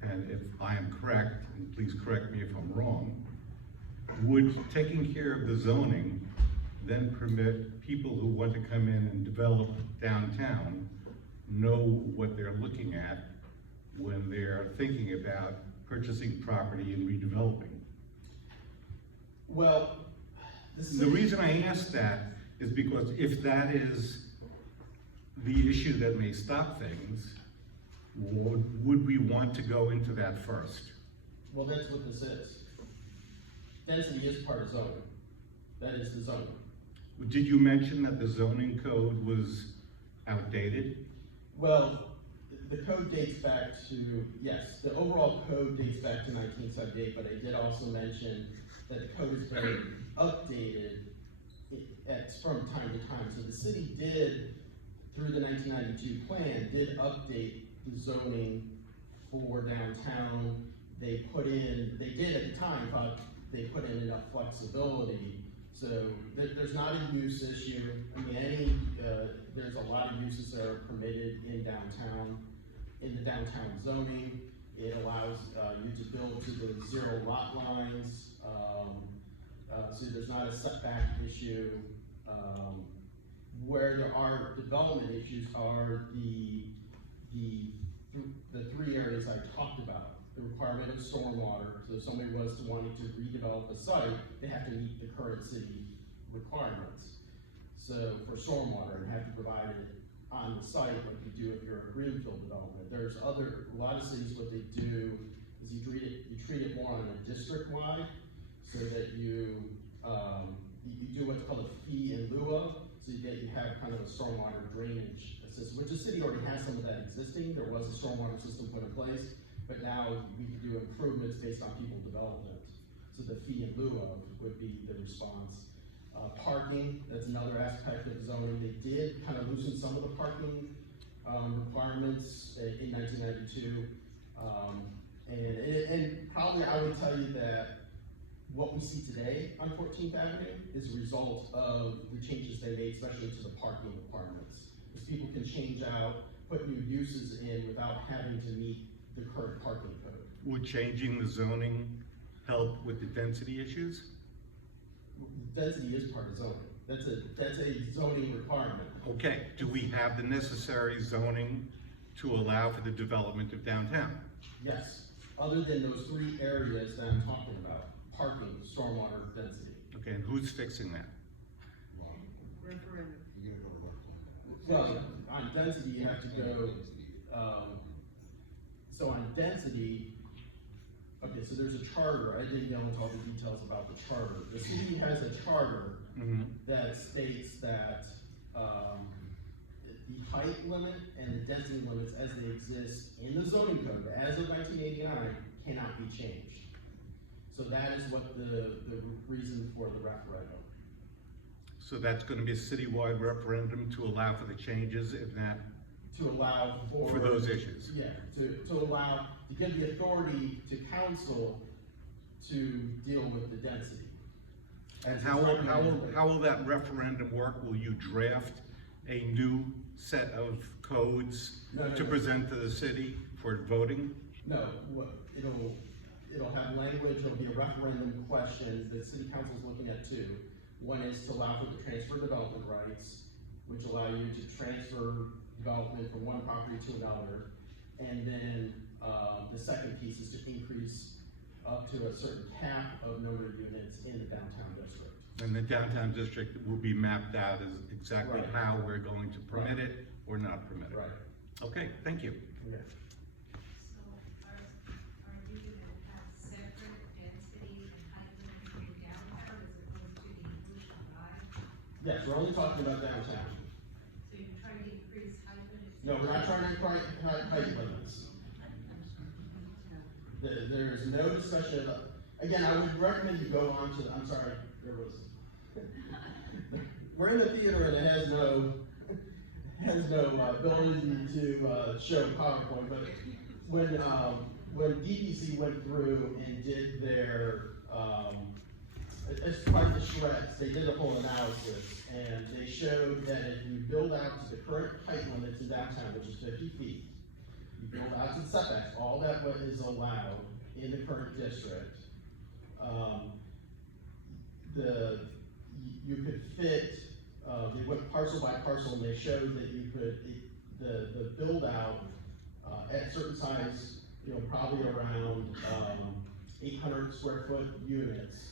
And if I am correct, and please correct me if I'm wrong, would taking care of the zoning then permit people who want to come in and develop downtown know what they're looking at when they're thinking about purchasing property and redeveloping? Well, The reason I ask that is because if that is the issue that may stop things, would we want to go into that first? Well, that's what this is. Density is part of zoning. That is the zoning. Did you mention that the zoning code was outdated? Well, the code dates back to, yes, the overall code dates back to 1978, but I did also mention that the code has been updated from time to time. So the city did, through the 1992 plan, did update the zoning for downtown. They did at the time, thought they put in enough flexibility. So there's not a use issue. I mean, there's a lot of uses that are permitted in downtown, in the downtown zoning. It allows you to build to the 0 lot lines. So there's not a setback issue. Where there are development issues are the 3 areas I talked about. The requirement of stormwater, so if somebody was to wanting to redevelop a site, they have to meet the current city requirements. So for stormwater, you have to provide it on the site like you do if you're a greenfield development. There's a lot of cities, what they do is you treat it more on a district-wide, so that you do what's called a fee in lieu of, so that you have kind of a stormwater drainage system, which the city already has some of that existing. There was a stormwater system put in place, but now we can do improvements based on people development. So the fee in lieu of would be the response. Parking, that's another aspect of zoning. They did kind of loosen some of the parking requirements in 1992. And probably I would tell you that what we see today on 14th Avenue is a result of the changes they made, especially to the parking requirements. Because people can change out, put new uses in without having to meet the current parking code. Would changing the zoning help with the density issues? Density is part of zoning. That's a zoning requirement. Okay, do we have the necessary zoning to allow for the development of downtown? Yes, other than those 3 areas that I'm talking about, parking, stormwater, density. Okay, and who's fixing that? Referendum. Well, on density, you have to go, so on density, okay, so there's a charter. I didn't go into all the details about the charter. The city has a charter that states that the height limit and the density limits as they exist in the zoning code as of 1989 cannot be changed. So that is what the reason for the referendum. So that's going to be a citywide referendum to allow for the changes if that, To allow for those issues? Yeah, to allow, to give the authority to council to deal with the density. And how will that referendum work? Will you draft a new set of codes No. to present to the city for voting? No, it'll have language, it'll be a referendum question. The city council is looking at 2. One is to allow for the transfer of development rights, which allow you to transfer development from one property to another. And then the second piece is to increase up to a certain cap of number of units in the downtown district. And the downtown district will be mapped out as exactly Right. how we're going to permit it or not permit it. Right. Okay, thank you. Yeah. So are you gonna have separate density and height limits in downtown as opposed to the inclusion of I? Yes, we're only talking about downtown. So you're trying to increase height limits? No, we're not trying to height limits. There's no discussion of, again, I would recommend you go on to, I'm sorry, there was, we're in the theater and it has no ability to show PowerPoint, but when DPC went through and did their, as part of the shreds, they did a whole analysis, and they showed that if you build out to the current height limits in downtown, which is 50 feet, you build out to the setbacks, all that what is allowed in the current district, you could fit, they went parcel by parcel, and they showed that you could, the build out, at certain size, you know, probably around, 800 square foot units,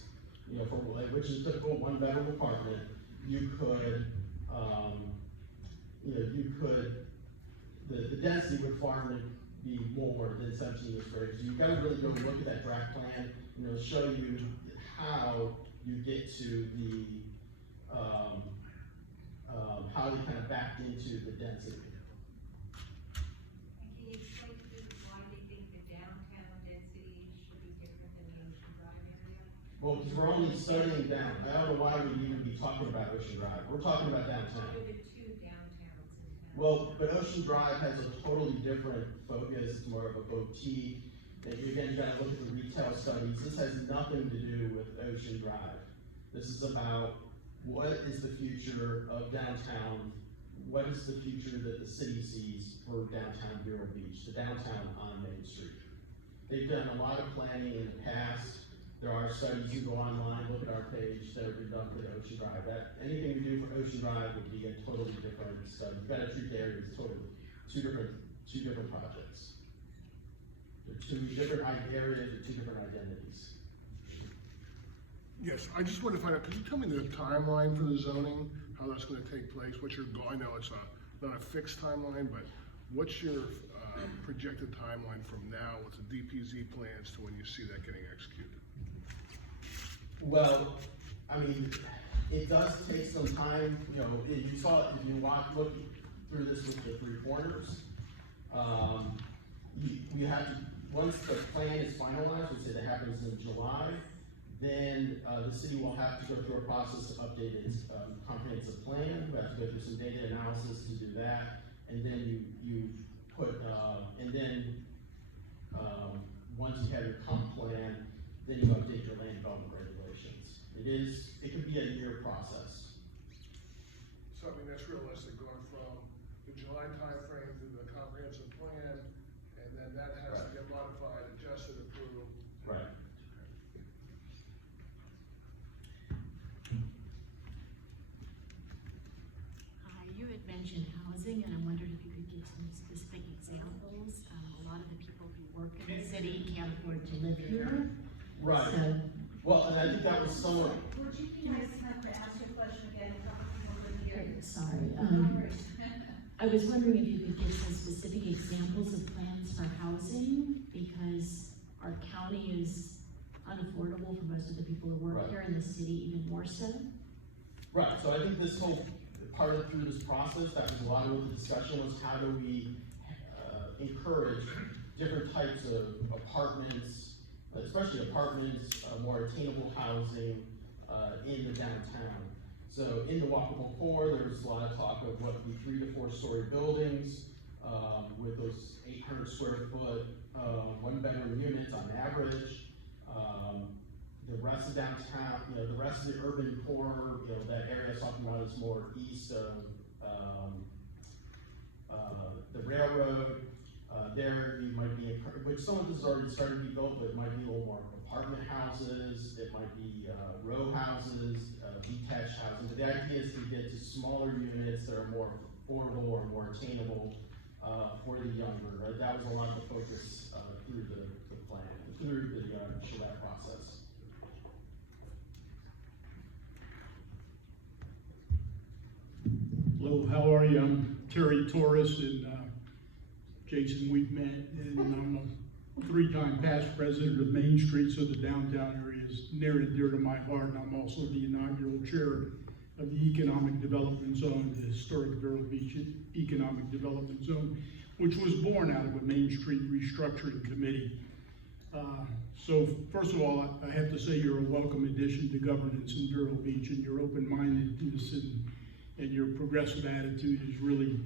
you know, for, which is typical one bedroom apartment, you could, the density would far be more than 17 units per acre. So you've got to really go look at that draft plan, you know, show you how you get to the, how they kind of backed into the density. And can you explain to me why they think the downtown density should be different than the Ocean Drive area? Well, because we're only studying down, I don't know why we need to be talking about Ocean Drive, we're talking about downtown. What are the two downtowns in town? Well, but Ocean Drive has a totally different focus, it's more of a boutique. And you again, you gotta look at the retail studies, this has nothing to do with Ocean Drive. This is about what is the future of downtown, what is the future that the city sees for downtown Vero Beach, the downtown on Main Street. They've done a lot of planning in the past. There are studies, you go online, look at our page, that have been done for the Ocean Drive. That, anything we do for Ocean Drive would be a totally different study. You've got to treat the areas totally, two different projects. They're two different areas with two different identities. Yes, I just want to find out, could you tell me the timeline for the zoning, how that's gonna take place, what's your goal? I know it's not a fixed timeline, but what's your projected timeline from now with the DPZ plans to when you see that getting executed? Well, I mean, it does take some time, you know, if you saw, if you look through this with the three corners, you have to, once the plan is finalized, we say that happens in July, then the city will have to go through a process to update its comprehensive plan. We have to go through some data analysis to do that, and then you put, and then once you have your comp plan, then you update your land development regulations. It could be a year process. So I mean, that's realistic, going from the July timeframe to the comprehensive plan, and then that has to get modified, adjusted, approved. Right. You had mentioned housing, and I wondered if you could give some specific examples. A lot of the people who work in the city can't afford to live here. Right. So, Well, and I think that was somewhat, Would you be nice enough to ask your question again? A couple people couldn't hear you. sorry. No worries. I was wondering if you could give some specific examples of plans for housing, because our county is unaffordable for most of the people who work Right. here in the city, even more so. right, so I think this whole, part of through this process, that was a lot of what the discussion was, how do we encourage different types of apartments, especially apartments, more attainable housing in the downtown. So in the walkable core, there's a lot of talk of what would be 3 to 4 story buildings with those 800 square foot, 1 bedroom units on average. The rest of downtown, you know, the rest of the urban core, you know, that area I was talking about is more east of the railroad. There you might be, which some of this is already starting to be built, but it might be a little more apartment houses, it might be row houses, detached housing. But the idea is to get to smaller units that are more affordable or more attainable for the younger. Right? That was a lot of the focus through the plan, through the charrette process. Hello, how are you? I'm Terry Torres, and Jason, we've met, and I'm a 3-time past president of Main Street, so the downtown area is near and dear to my heart, and I'm also the inaugural chair of the Economic Development Zone, the historic Vero Beach Economic Development Zone, which was born out of a Main Street restructuring committee. So first of all, I have to say you're a welcome addition to governance in Vero Beach, and your open-mindedness and your progressive attitude is really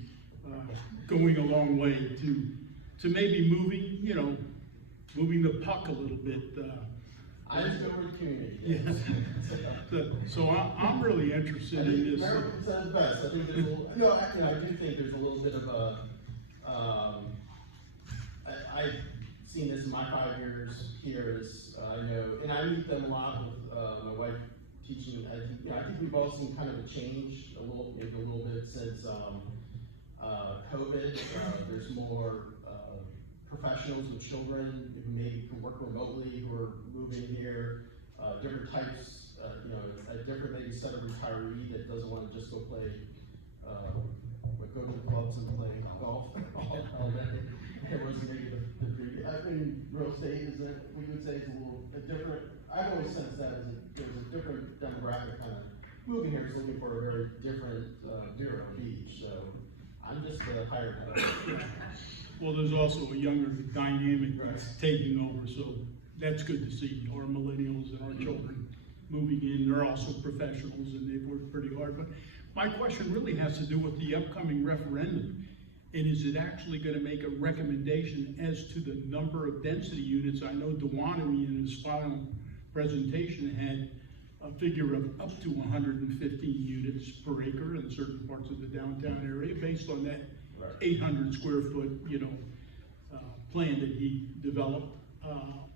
going a long way to maybe moving the puck a little bit. I just go with the community. Yeah. So I'm really interested in this. Vero says best. I think there's a little, no, I do think there's a little bit of a, I've seen this in my 5 years here, I know, and I meet them a lot with, my wife teaching. I think we've all seen kind of a change maybe a little bit since, COVID. There's more, professionals with children who maybe can work remotely, who are moving here, different types, a different maybe set of retiree that doesn't want to just go play, go to the clubs and play golf all day. It was maybe the dream. I mean, real estate is we would say is a different, I've always sensed that there's a different demographic kind of moving here, is looking for a very different, Vero Beach, so I'm just a hired hand. Well, there's also a younger dynamic that's taking over, so that's good to see. Our millennials and our children moving in, they're also professionals and they've worked pretty hard. But my question really has to do with the upcoming referendum. And is it actually going to make a recommendation as to the number of density units? I know Dewani in his final presentation had a figure of up to 115 units per acre in certain parts of the downtown area based on that 800 square foot, plan that he developed.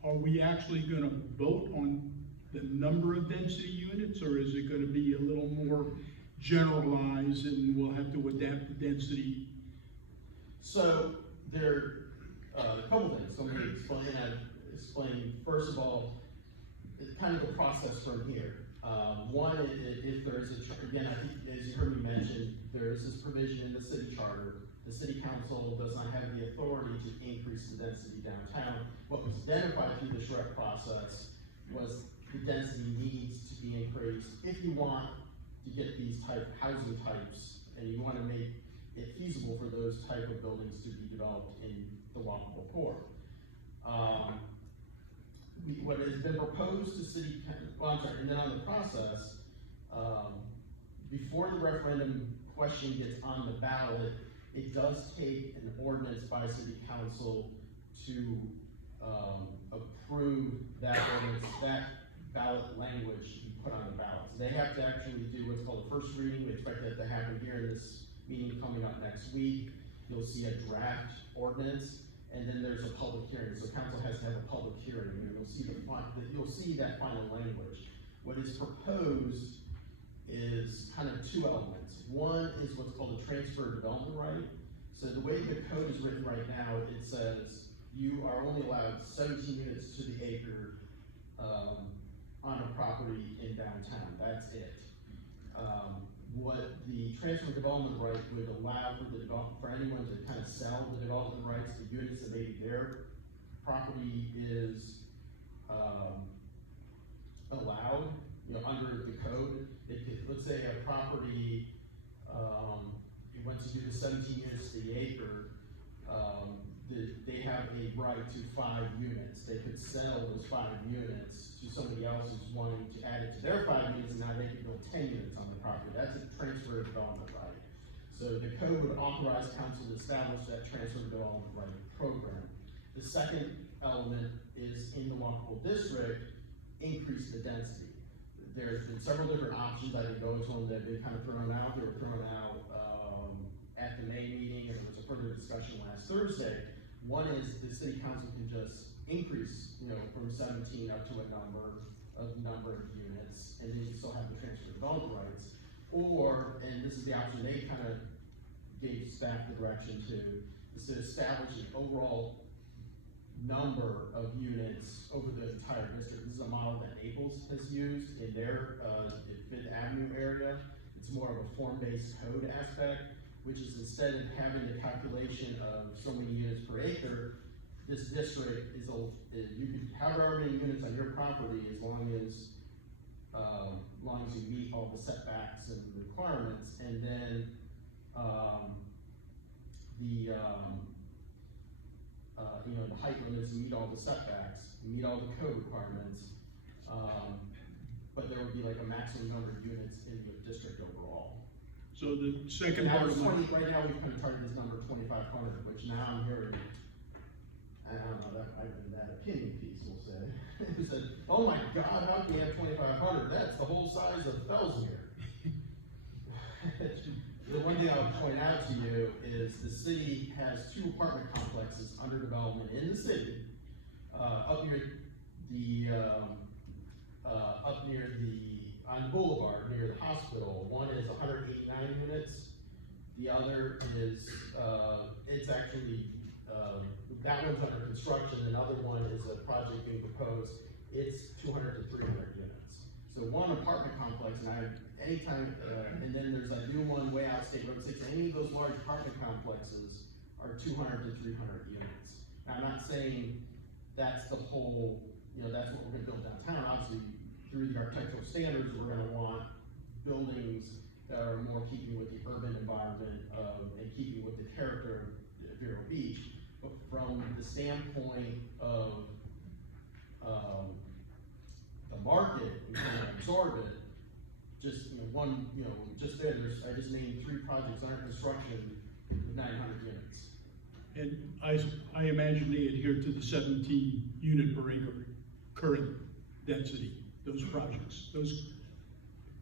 Are we actually going to vote on the number of density units, or is it going to be a little more generalized and we'll have to adapt the density? So there are a couple things. So let me explain first of all, kind of the process from here. One, if there's again, I think as you heard me mention, there is this provision in the city charter. The city council does not have the authority to increase the density downtown. What was identified through the SHREC process was the density needs to be increased if you want to get these housing types and you want to make it feasible for those type of buildings to be developed in the walkable core. What has been proposed to city, and then on the process, before the referendum question gets on the ballot, it does take an ordinance by city council to approve that ordinance, that ballot language to be put on the ballot. So they have to actually do what's called a first reading. We expect that to happen here in this meeting coming up next week. You'll see a draft ordinance, and then there's a public hearing. So council has to have a public hearing, and you'll see that final language. What is proposed is kind of two elements. One is what's called a transfer development right. So the way the code is written right now, it says you are only allowed 17 units to the acre on a property in downtown. That's it. What the transfer development right would allow for anyone to kind of sell the development rights to units that maybe their property is allowed, under the code. Let's say a property, it went to do the 17 units to the acre, they have a right to 5 units. They could sell those 5 units to somebody else who's wanting to add it to their 5 units, and now they can build 10 units on the property. That's a transfer development right. So the code would authorize council to establish that transfer development right program. The second element is in the walkable district, increase the density. There's been several different options I could go into them that have been kind of thrown out. They were thrown out at the May meeting, and there was a further discussion last Thursday. One is the city council can just increase, from 17 up to a number of units, and then you still have the transfer development rights. Or, and this is the option they kind of gave staff the direction to, is to establish an overall number of units over the entire district. This is a model that Naples has used in their Fifth Avenue area. It's more of a form-based code aspect, which is instead of having the calculation of so many units per acre, this district you could have however many units on your property as long as obviously meet all the setbacks and requirements, and then, the height limits meet all the setbacks, meet all the code requirements, but there would be like a maximum number of units in the district overall. So the second Now, part it's of my, 20 right now, we've kind of targeted this number 2,500, which now I'm hearing, I don't know, that opinion piece will say, who said, oh my God, how can we have 2,500? That's the whole size of Fellsmere. The one thing I would point out to you is the city has 2 apartment complexes under development in the city, up near the, on the boulevard near the hospital. One is 189 units. The other is, it's actually, that one's under construction. Another one is a project being proposed. It's 200 to 300 units. So one apartment complex, and anytime, and then there's a new one way out State Road 6. Any of those large apartment complexes are 200 to 300 units. Now, I'm not saying that's the whole, that's what we're gonna build downtown. Obviously, through the architectural standards, we're gonna want buildings that are more keeping with the urban environment, and keeping with the character of Vero Beach. But from the standpoint of, the market, and kind of absorb it, just, just I just named 3 projects under construction with 900 units. and I imagine they adhere to the 17 unit per acre current density, those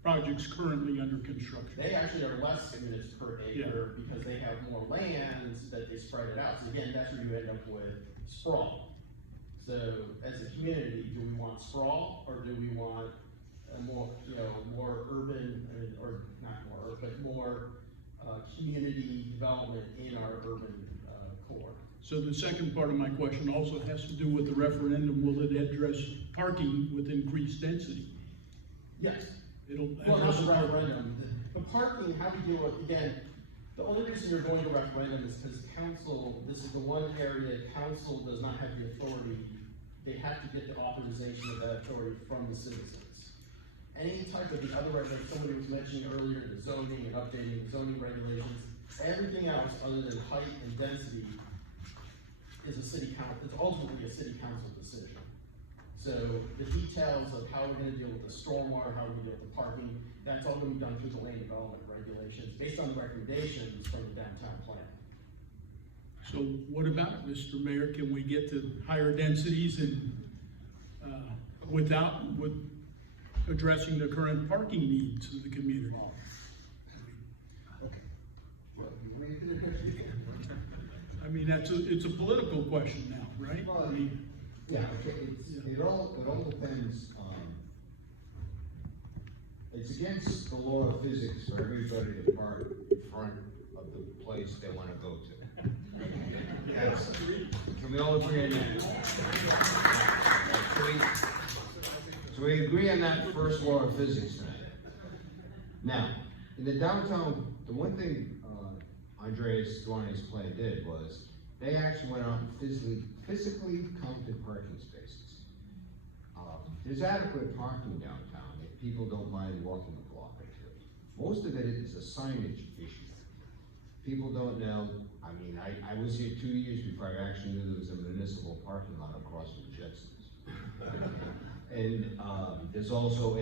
projects currently under construction. They actually are less units per acre because they have more land that they spread it out. So again, that's where you end up with sprawl. So as a community, do we want sprawl, or do we want a more, more urban, or not more urban, but more community development in our urban core? So the second part of my question also has to do with the referendum. Will it address parking with increased density? Yes. It'll Well, not address the referendum. The parking, how we deal with, again, the only reason you're going to referendum is because council, this is the one area council does not have the authority. They have to get the authorization of that authority from the citizens. Any type of the other regulations, somebody was mentioning earlier, the zoning and updating the zoning regulations, everything else other than height and density is a city council, it's ultimately a city council decision. So the details of how we're gonna deal with the stormwater, how we're gonna deal with the parking, that's all gonna be done through the land development regulations, based on the recommendations from the downtown plan. So what about it, Mr. Mayor? Can we get to higher densities and, with addressing the current parking needs of the community? I mean, it's a political question now, right? I mean, Yeah, okay, it all depends, it's against the law of physics for everybody to park in front of the place they wanna go to. Yes. Can we all agree on that? So we agree on that first law of physics then. Now, in the downtown, the one thing, Andreas Duane's plan did was, they actually went out and physically counted parking spaces. There's adequate parking downtown if people don't mind walking a block or two. Most of it is a signage issue. People don't know, I mean, I was here 2 years before I actually knew there was a municipal parking lot across from Jetson's. And, there's also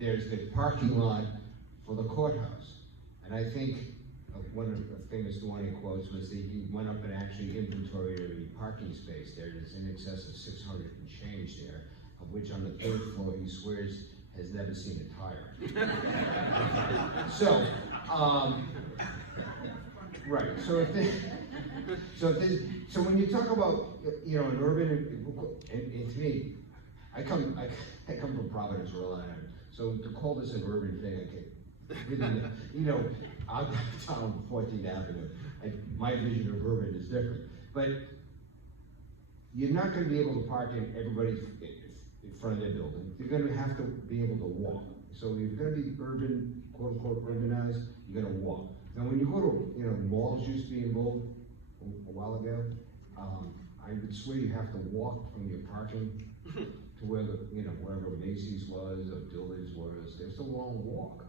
there's the parking lot for the courthouse. And I think one of the famous Duane quotes was that he went up and actually inventoried every parking space there. There's in excess of 600 and change there, of which on the 3rd floor he swears has never seen a tire. So, right. So when you talk about an urban, and to me, I come from Providence, Rhode Island. So to call this an urban thing, I'm downtown 14th Avenue. My vision of urban is different. But you're not going to be able to park in everybody's in front of their building. You're going to have to be able to walk. So you're going to be urban, quote unquote, urbanized. You're going to walk. Now, when you go to, malls used to be involved a while ago. I would swear you have to walk from your parking to to where the, wherever Macy's was, or Dillard's was, there's a long walk.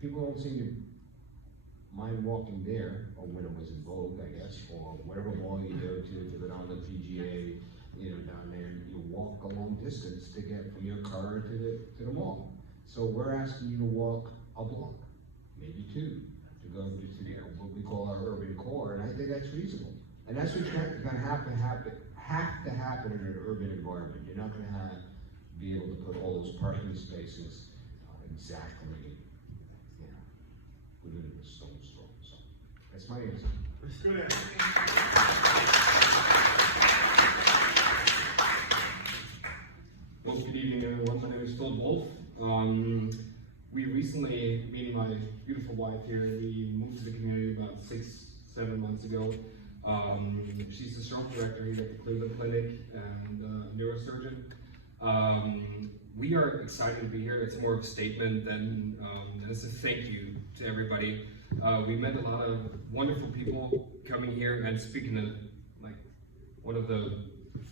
People don't seem to mind walking there, or when it was in vogue, I guess, or whatever mall you go to go down the PGA, down there, you walk a long distance to get from your car to the mall. So we're asking you to walk a block, maybe two, to go to what we call our urban core, and I think that's reasonable. And that's what's gonna have to happen in an urban environment. You're not gonna be able to put all those parking spaces exactly, within the stone's throw. So that's my answer. Good answer. Well, good evening, everyone. My name is Phil Wolf. We recently, me and my beautiful wife here, we moved to the community about 6-7 months ago. She's the stroke director here at the Cleveland Clinic and neurosurgeon. We are excited to be here. It's more of a statement than it's a thank you to everybody. We met a lot of wonderful people coming here, and speaking of like one of the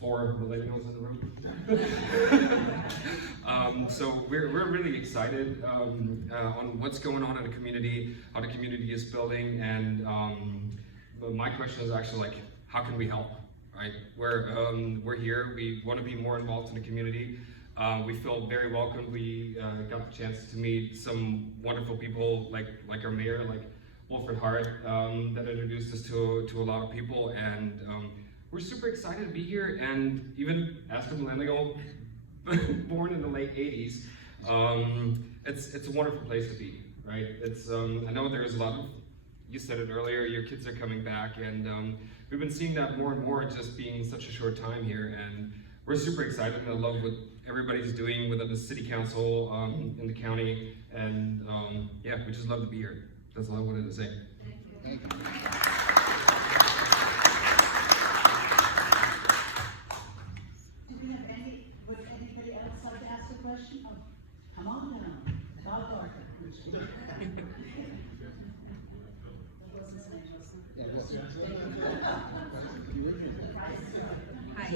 4 millennials in the room. So we're really excited on what's going on in the community, how the community is building, and but my question is actually like, how can we help? Right? We're here. We want to be more involved in the community. We feel very welcome. We got the chance to meet some wonderful people like our mayor, like Wilfred Hart, that introduced us to a lot of people, and we're super excited to be here. And even as a millennial, born in the late 80s, it's a wonderful place to be, right? It's I know there's a lot of, you said it earlier, your kids are coming back, and we've been seeing that more and more just being such a short time here, and we're super excited, and I love what everybody's doing within the city council in the county, and yeah, we just love to be here. That's all I wanted to say. Thank you. Would anybody else like to ask a question? Oh, come on down, Bob Barker. Hi,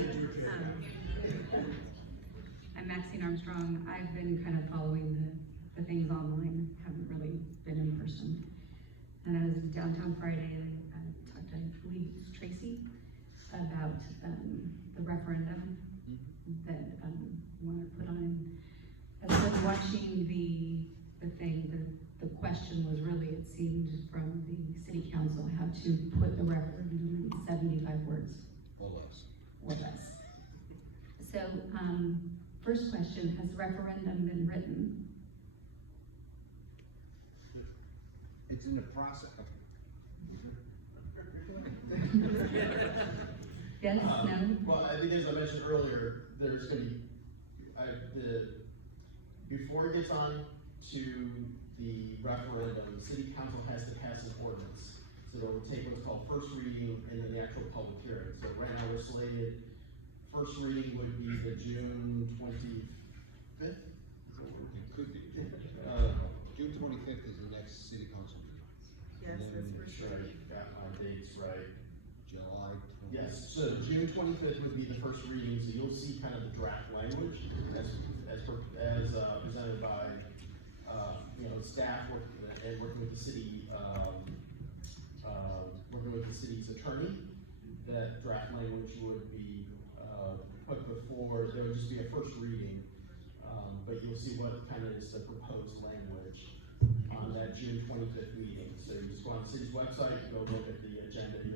I'm Maxine Armstrong. I've been kind of following the things online, haven't really been in person. And I was downtown Friday and I talked to, I believe it's Tracy, about the referendum that we want to put on. As I was watching the thing, the question was really, it seemed from the city council, how to put the referendum in 75 words. Or less. So, first question, has the referendum been written? It's in the process. Yes, no? Well, I think as I mentioned earlier, there's gonna be, before it gets on to the referendum, the city council has to pass an ordinance. So they'll take what's called first reading and then the actual public hearing. So right now we're slated, first reading would be the June 25th? It could be. June 25th is the next city council meeting. Yes, that's for sure. Right, got my dates right. July 20th. Yes, so June 25th would be the first reading, so you'll see kind of the draft language as presented by, staff and working with the city, working with the city's attorney. That draft language would be put before, there would just be a first reading, but you'll see what kind of is the proposed language on that June 25th meeting. So you just go on the city's website, go look at the agenda, and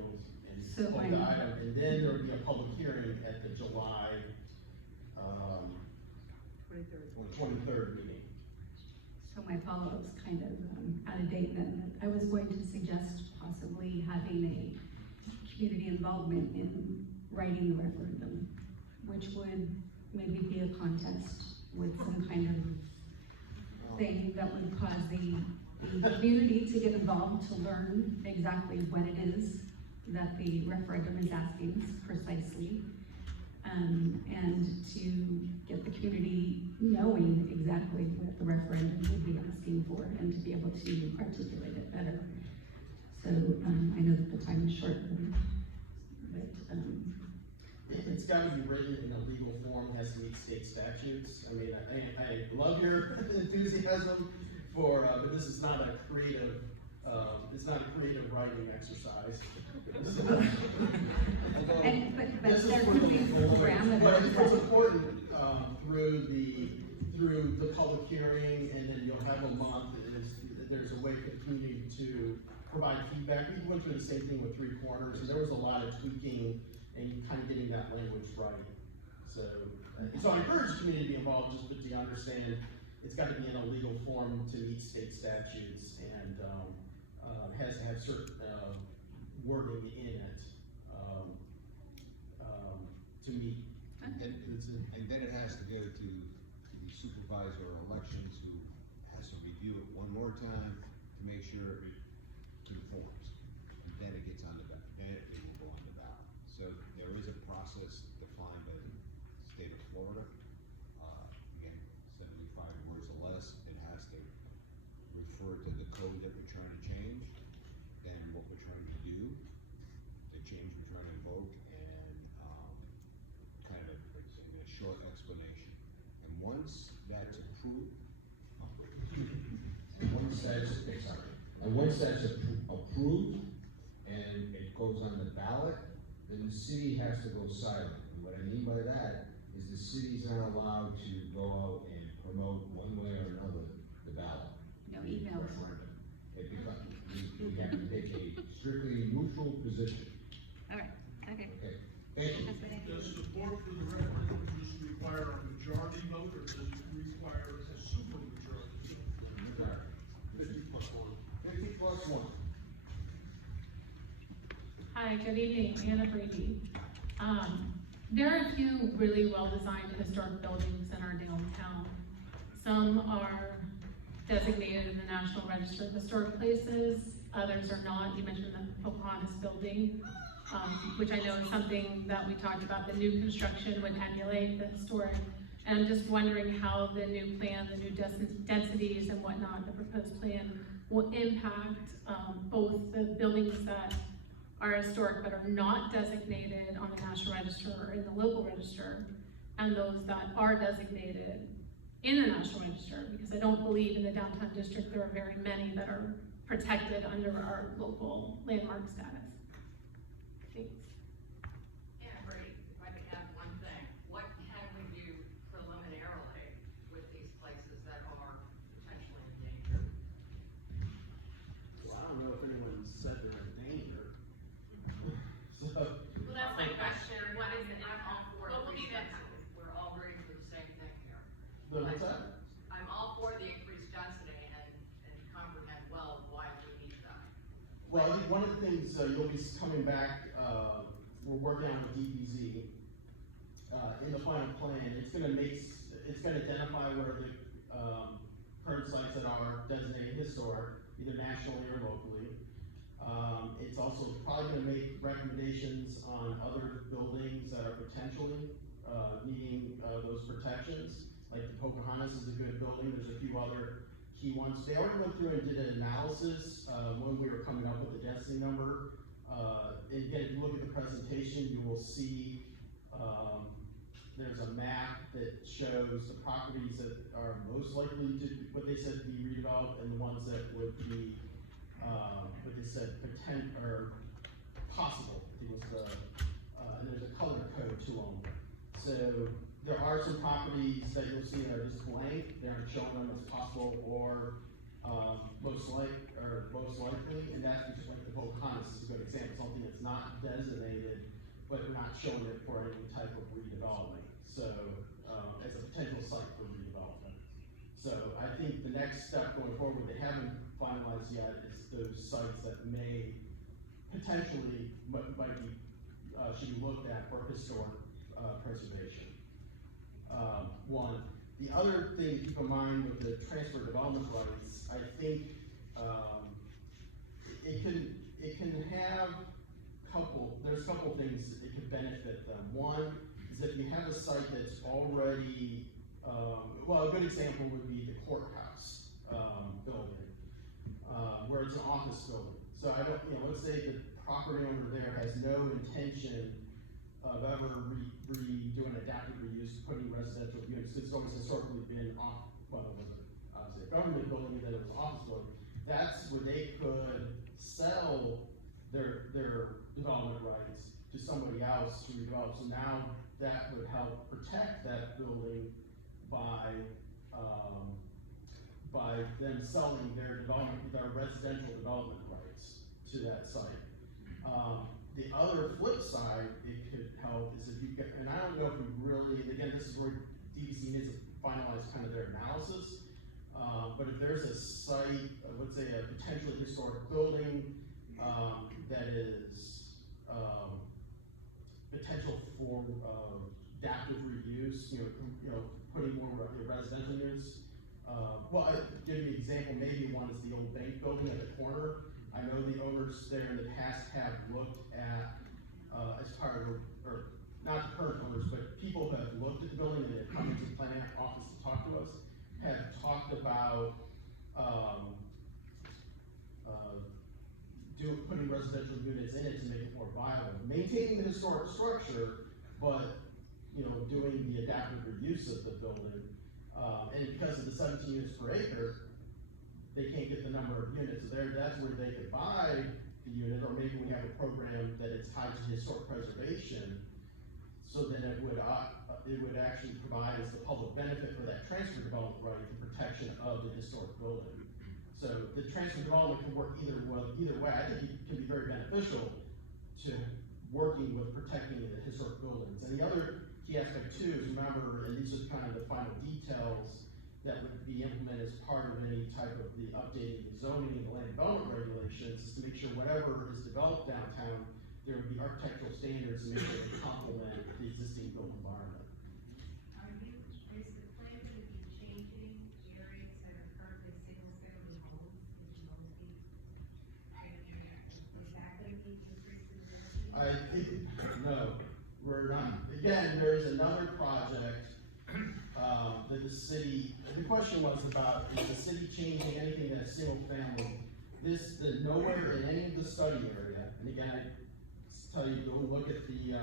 So pull the item, and then there will be a public hearing at the July 23rd meeting. So my follow-up's kind of out of date then. I was going to suggest possibly having a community involvement in writing the referendum, which would maybe be a contest with some kind of thing that would cause the community to get involved, to learn exactly what it is that the referendum is asking precisely, and to get the community knowing exactly what the referendum would be asking for, and to be able to articulate it better. So I know that the time is short, but It's gotta be written in a legal form, has to meet state statutes. I mean, I love your enthusiasm for, but this is not a creative, it's not a creative writing exercise. And, but This is there for could the be parameters. But it's important, through the public hearing, and then you'll have a month, there's a way for the community to provide feedback. We went through the same thing with 3 Corners, and there was a lot of tweaking and kind of getting that language right. So I encourage the community to be involved, just but to understand, it's gotta be in a legal form to meet state statutes, and, has to have certain, wording in it, to meet. And then it has to go to the supervisor elections, who has to review it one more time to make sure it conforms. And then it gets on the ballot, then it will go on the ballot. So there is a process defined by the state of Florida. Again, 75 words or less, it has to refer to the code that we're trying to change, and what we're trying to do, the change we're trying to invoke, and, kind of a short explanation. And once that's approved, once that's approved and it goes on the ballot, then the city has to go silent. And what I mean by that is the city's not allowed to go out and promote one way or another the ballot. No emails. Referendum. It becomes, we have to take a strictly neutral position. All right, okay. Okay, thank you. Does support for the referendum just require a majority vote, or does it require a super majority? 50 plus 1. Hi, good evening, Anna Brady. There are a few really well-designed historic buildings in our downtown. Some are designated in the National Register of Historic Places, others are not. You mentioned the Pocahontas building, which I know is something that we talked about, the new construction would emulate the historic. And I'm just wondering how the new plan, the new densities and whatnot, the proposed plan will impact both the buildings that are historic but are not designated on the National Register or in the local register, and those that are designated in the National Register, because I don't believe in the downtown district there are very many that are protected under our local landmark status. Thanks. Yeah, Brady, if I could add one thing, what can we do preliminarily with these places that are potentially in danger? Well, I don't know if anyone said they're in danger. So, Well, that's my question, what is it, I'm all for increased density, we're all rooting for the same thing here. what's that? I'm all for the increased density and comprehend well why we need that. Well, I think one of the things, you'll be coming back, we're working on with DPZ, in the final plan, it's gonna identify where the, current sites that are designated historic, either nationally or locally. It's also probably gonna make recommendations on other buildings that are potentially, needing, those protections. Like the Pocahontas is a good building, there's a few other key ones. They already went through and did an analysis, when we were coming up with the density number. And again, if you look at the presentation, you will see, there's a map that shows the properties that are most likely to, what they said, be redeveloped, and the ones that would be, what they said, or possible. I think was the, and there's a color code to them. So there are some properties that you'll see that are just blank, they aren't showing them as possible or, most likely, and that's just like the Pocahontas is a good example, something that's not designated, but we're not showing it for any type of redevelopment. So, as a potential site for redevelopment. So I think the next step going forward, they haven't finalized yet, is those sites that may potentially might be, should be looked at for historic, preservation. One. The other thing to keep in mind with the transfer development rights, I think, it can have there's a couple things that it could benefit them. One is if you have a site that's already, well, a good example would be the courthouse, building, where it's an office building. So I don't, let's say the property owner there has no intention of ever redoing adaptive reuse, putting residential units, it's always historically been off, well, it wasn't, obviously a government building, then it was an office building. That's where they could sell their development rights to somebody else to redevelop. So now that would help protect that building by them selling their residential development rights to that site. The other flip side it could help is if you get, and I don't know if we really, again, this is where DVC needs to finalize kind of their analysis, but if there's a site, let's say a potentially historic building that is potential for adaptive reuse, putting more residential units. Well, I'll give you an example. Maybe one is the old bank building at the corner. I know the owners there in the past have looked at, as part of, or not the current owners, but people who have looked at the building and have come into the planning office to talk to us, have talked about putting residential units in it to make it more viable, maintaining the historic structure, but doing the adaptive reuse of the building. And because of the 17 units per acre, they can't get the number of units. So that's where they could buy the unit, or maybe we have a program that is tied to historic preservation, so then it would actually provide as the public benefit for that transfer development right, the protection of the historic building. So the transfer development can work either way. I think it can be very beneficial to working with protecting the historic buildings. And the other key aspect too is, remember, and these are kind of the final details that would be implemented as part of any type of the updating the zoning and the land development regulations, is to make sure whatever is developed downtown, there would be architectural standards to make sure they complement the existing built environment. Is the plan going to be changing areas that are currently single-family homes into multi? Is that going to be increasing? No, we're not. Again, there's another project that the city, the question was about, is the city changing anything that's single family? Nowhere in any of the study area, and again, I tell you, go look at the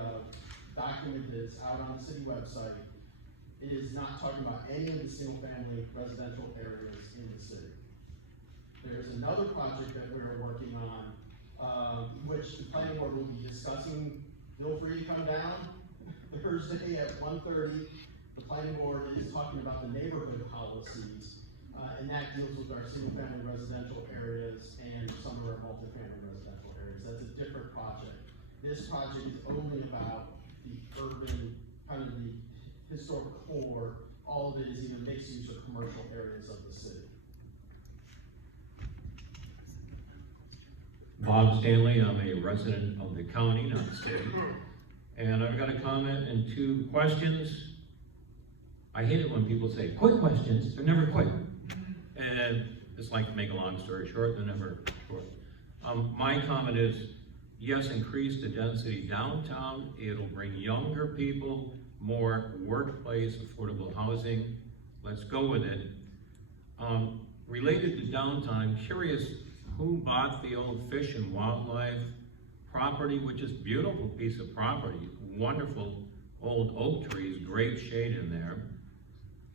document that's out on the city website. It is not talking about any of the single family residential areas in the city. There's another project that we're working on, which the planning board will be discussing. Feel free to come down Thursday at 1:30. The planning board is talking about the neighborhood policies, and that deals with our single-family residential areas and some of our multifamily residential areas. That's a different project. This project is only about the urban, kind of the historic core. All of it is either mixed use or commercial areas of the city. Bob Stanley, I'm a resident of the county, not the state. And I've got a comment and two questions. I hate it when people say, quick questions, they're never quick. And it's like, to make a long story short, they're never short. My comment is, yes, increase the density downtown. It'll bring younger people, more workplace, affordable housing. Let's go with it. Related to downtown, I'm curious who bought the old Fish and Wildlife property, which is a beautiful piece of property, wonderful old oak trees, great shade in there,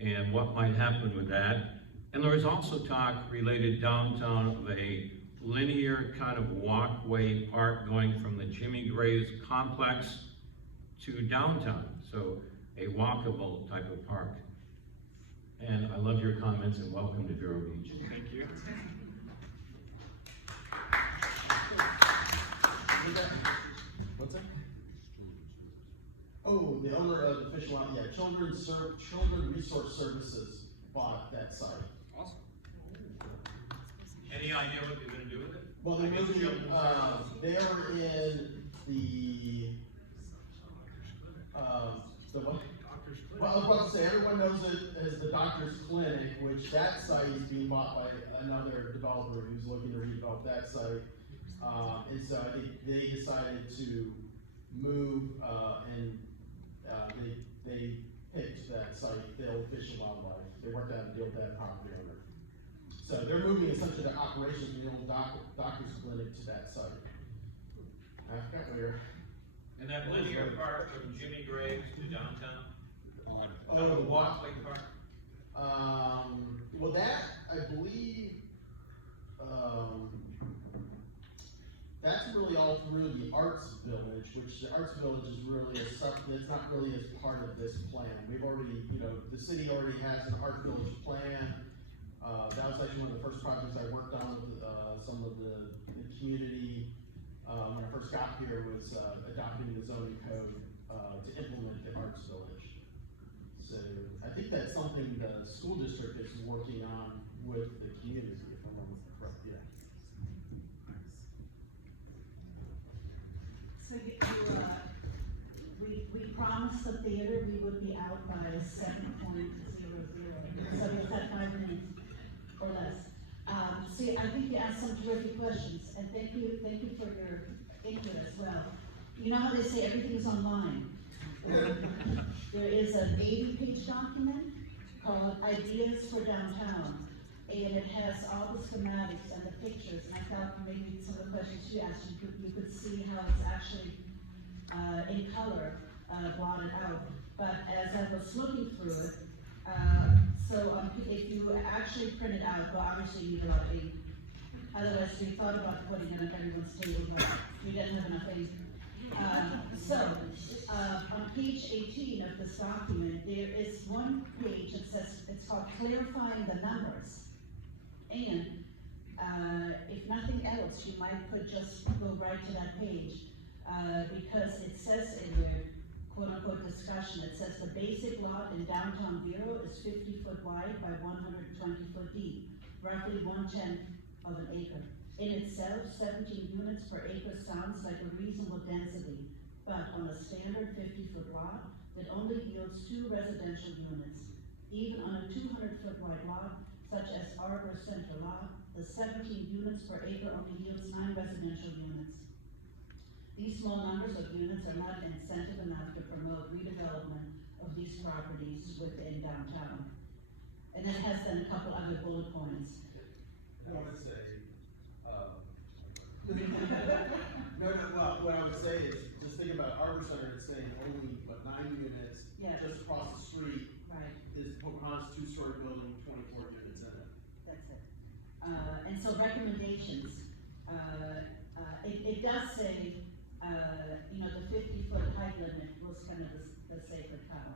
and what might happen with that. And there was also talk related downtown of a linear kind of walkway park going from the Jimmy Gray's complex to downtown, so a walkable type of park. And I love your comments and welcome to Vero Beach. Thank you. What's that? Oh, the owner of the Fish and Wildlife, yeah, Children Resource Services bought that site. Awesome. Any idea what you're gonna do with it? Well, they're moving, they're in the what? Well, I was about to say, everyone knows it as the Doctor's Clinic, which that site is being bought by another developer who's looking to redevelop that site. And so I think they decided to move, and they picked that site, the old Fish and Wildlife. They worked out a deal with that property owner. So they're moving essentially their operations from the old Doctor's Clinic to that site. I forgot where. And that linear park from Jimmy Graves to downtown? Oh, Walkley Park? Well, that, I believe, that's really all through the Arts Village, which the Arts Village is really it's not really as part of this plan. We've already, the city already has an Art Village plan. That was actually one of the first projects I worked on with, some of the community, when I first got here, was, adopting the zoning code, to implement the Arts Village. So, I think that's something the school district is working on with the community, if I'm not correct, yeah. So we promised the theater we would be out by 7:00. So we said 5 minutes or less. See, I think you asked some terrific questions, and thank you for your input as well. You know how they say everything is online? There is an 80-page document called Ideas for Downtown, and it has all the schematics and the pictures, and I thought maybe some of the questions you asked, you could see how it's actually in color, blotted out. But as I was looking through it, if you actually print it out, well, obviously you need a lot of ink. Otherwise, we thought about putting it on everyone's table, but we didn't have enough ink. On page 18 of this document, there is one page that says, it's called Clarifying the Numbers. And if nothing else, you could just go right to that page, because it says in their quote-unquote discussion, it says the basic lot in downtown Vero is 50 foot wide by 120 foot deep, roughly 1/10 of an acre. In itself, 17 units per acre sounds like a reasonable density, but on a standard 50-foot lot, it only yields 2 residential units. Even on a 200-foot wide lot, such as Arbor Center lot, the 17 units per acre only yields 9 residential units. These small numbers of units are not incentive enough to promote redevelopment of these properties within downtown. And then it has then a couple other bullet points. I would say, well, what I would say is, just think about Arbor Center, it's saying only, 9 units, Yeah. just across the street, Right. is Pocahontas 2-story building, 24 units in it. That's it. And so recommendations, it does say, the 50-foot height limit was kind of the sacred cow.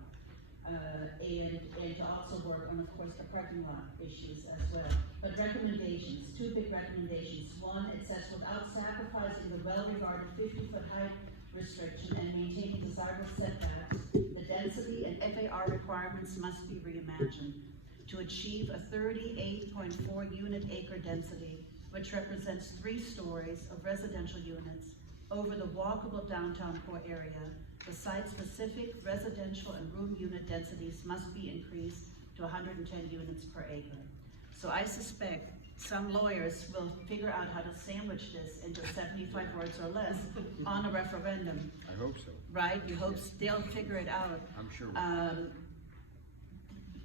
And to also work on, of course, the parking lot issues as well. But recommendations, 2 big recommendations. One, it says without sacrificing the well-regarded 50-foot height restriction and maintaining desirable setbacks, the density and FAR requirements must be reimagined to achieve a 38.4 unit acre density, which represents 3 stories of residential units over the walkable downtown core area. The site-specific residential and room unit densities must be increased to 110 units per acre. So I suspect some lawyers will figure out how to sandwich this into 75 words or less on a referendum. I hope so. Right? You hope they'll figure it out. I'm sure.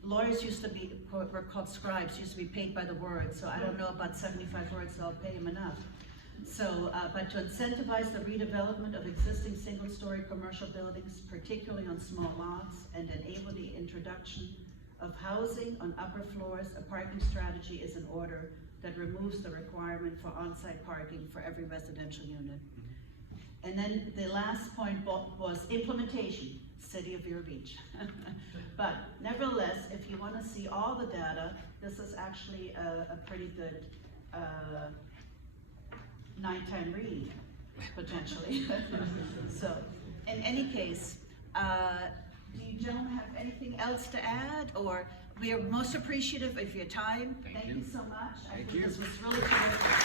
Lawyers used to be, were called scribes, used to be paid by the word, so I don't know about 75 words, they'll pay them enough. So, but to incentivize the redevelopment of existing single-story commercial buildings, particularly on small lots, and enable the introduction of housing on upper floors, a parking strategy is in order that removes the requirement for on-site parking for every residential unit. And then the last point was implementation, City of Vero Beach. But nevertheless, if you want to see all the data, this is actually a pretty good nighttime read, potentially. So, in any case, do you gentlemen have anything else to add? Or we are most appreciative of your time. Thank you so much. I think this was really terrific.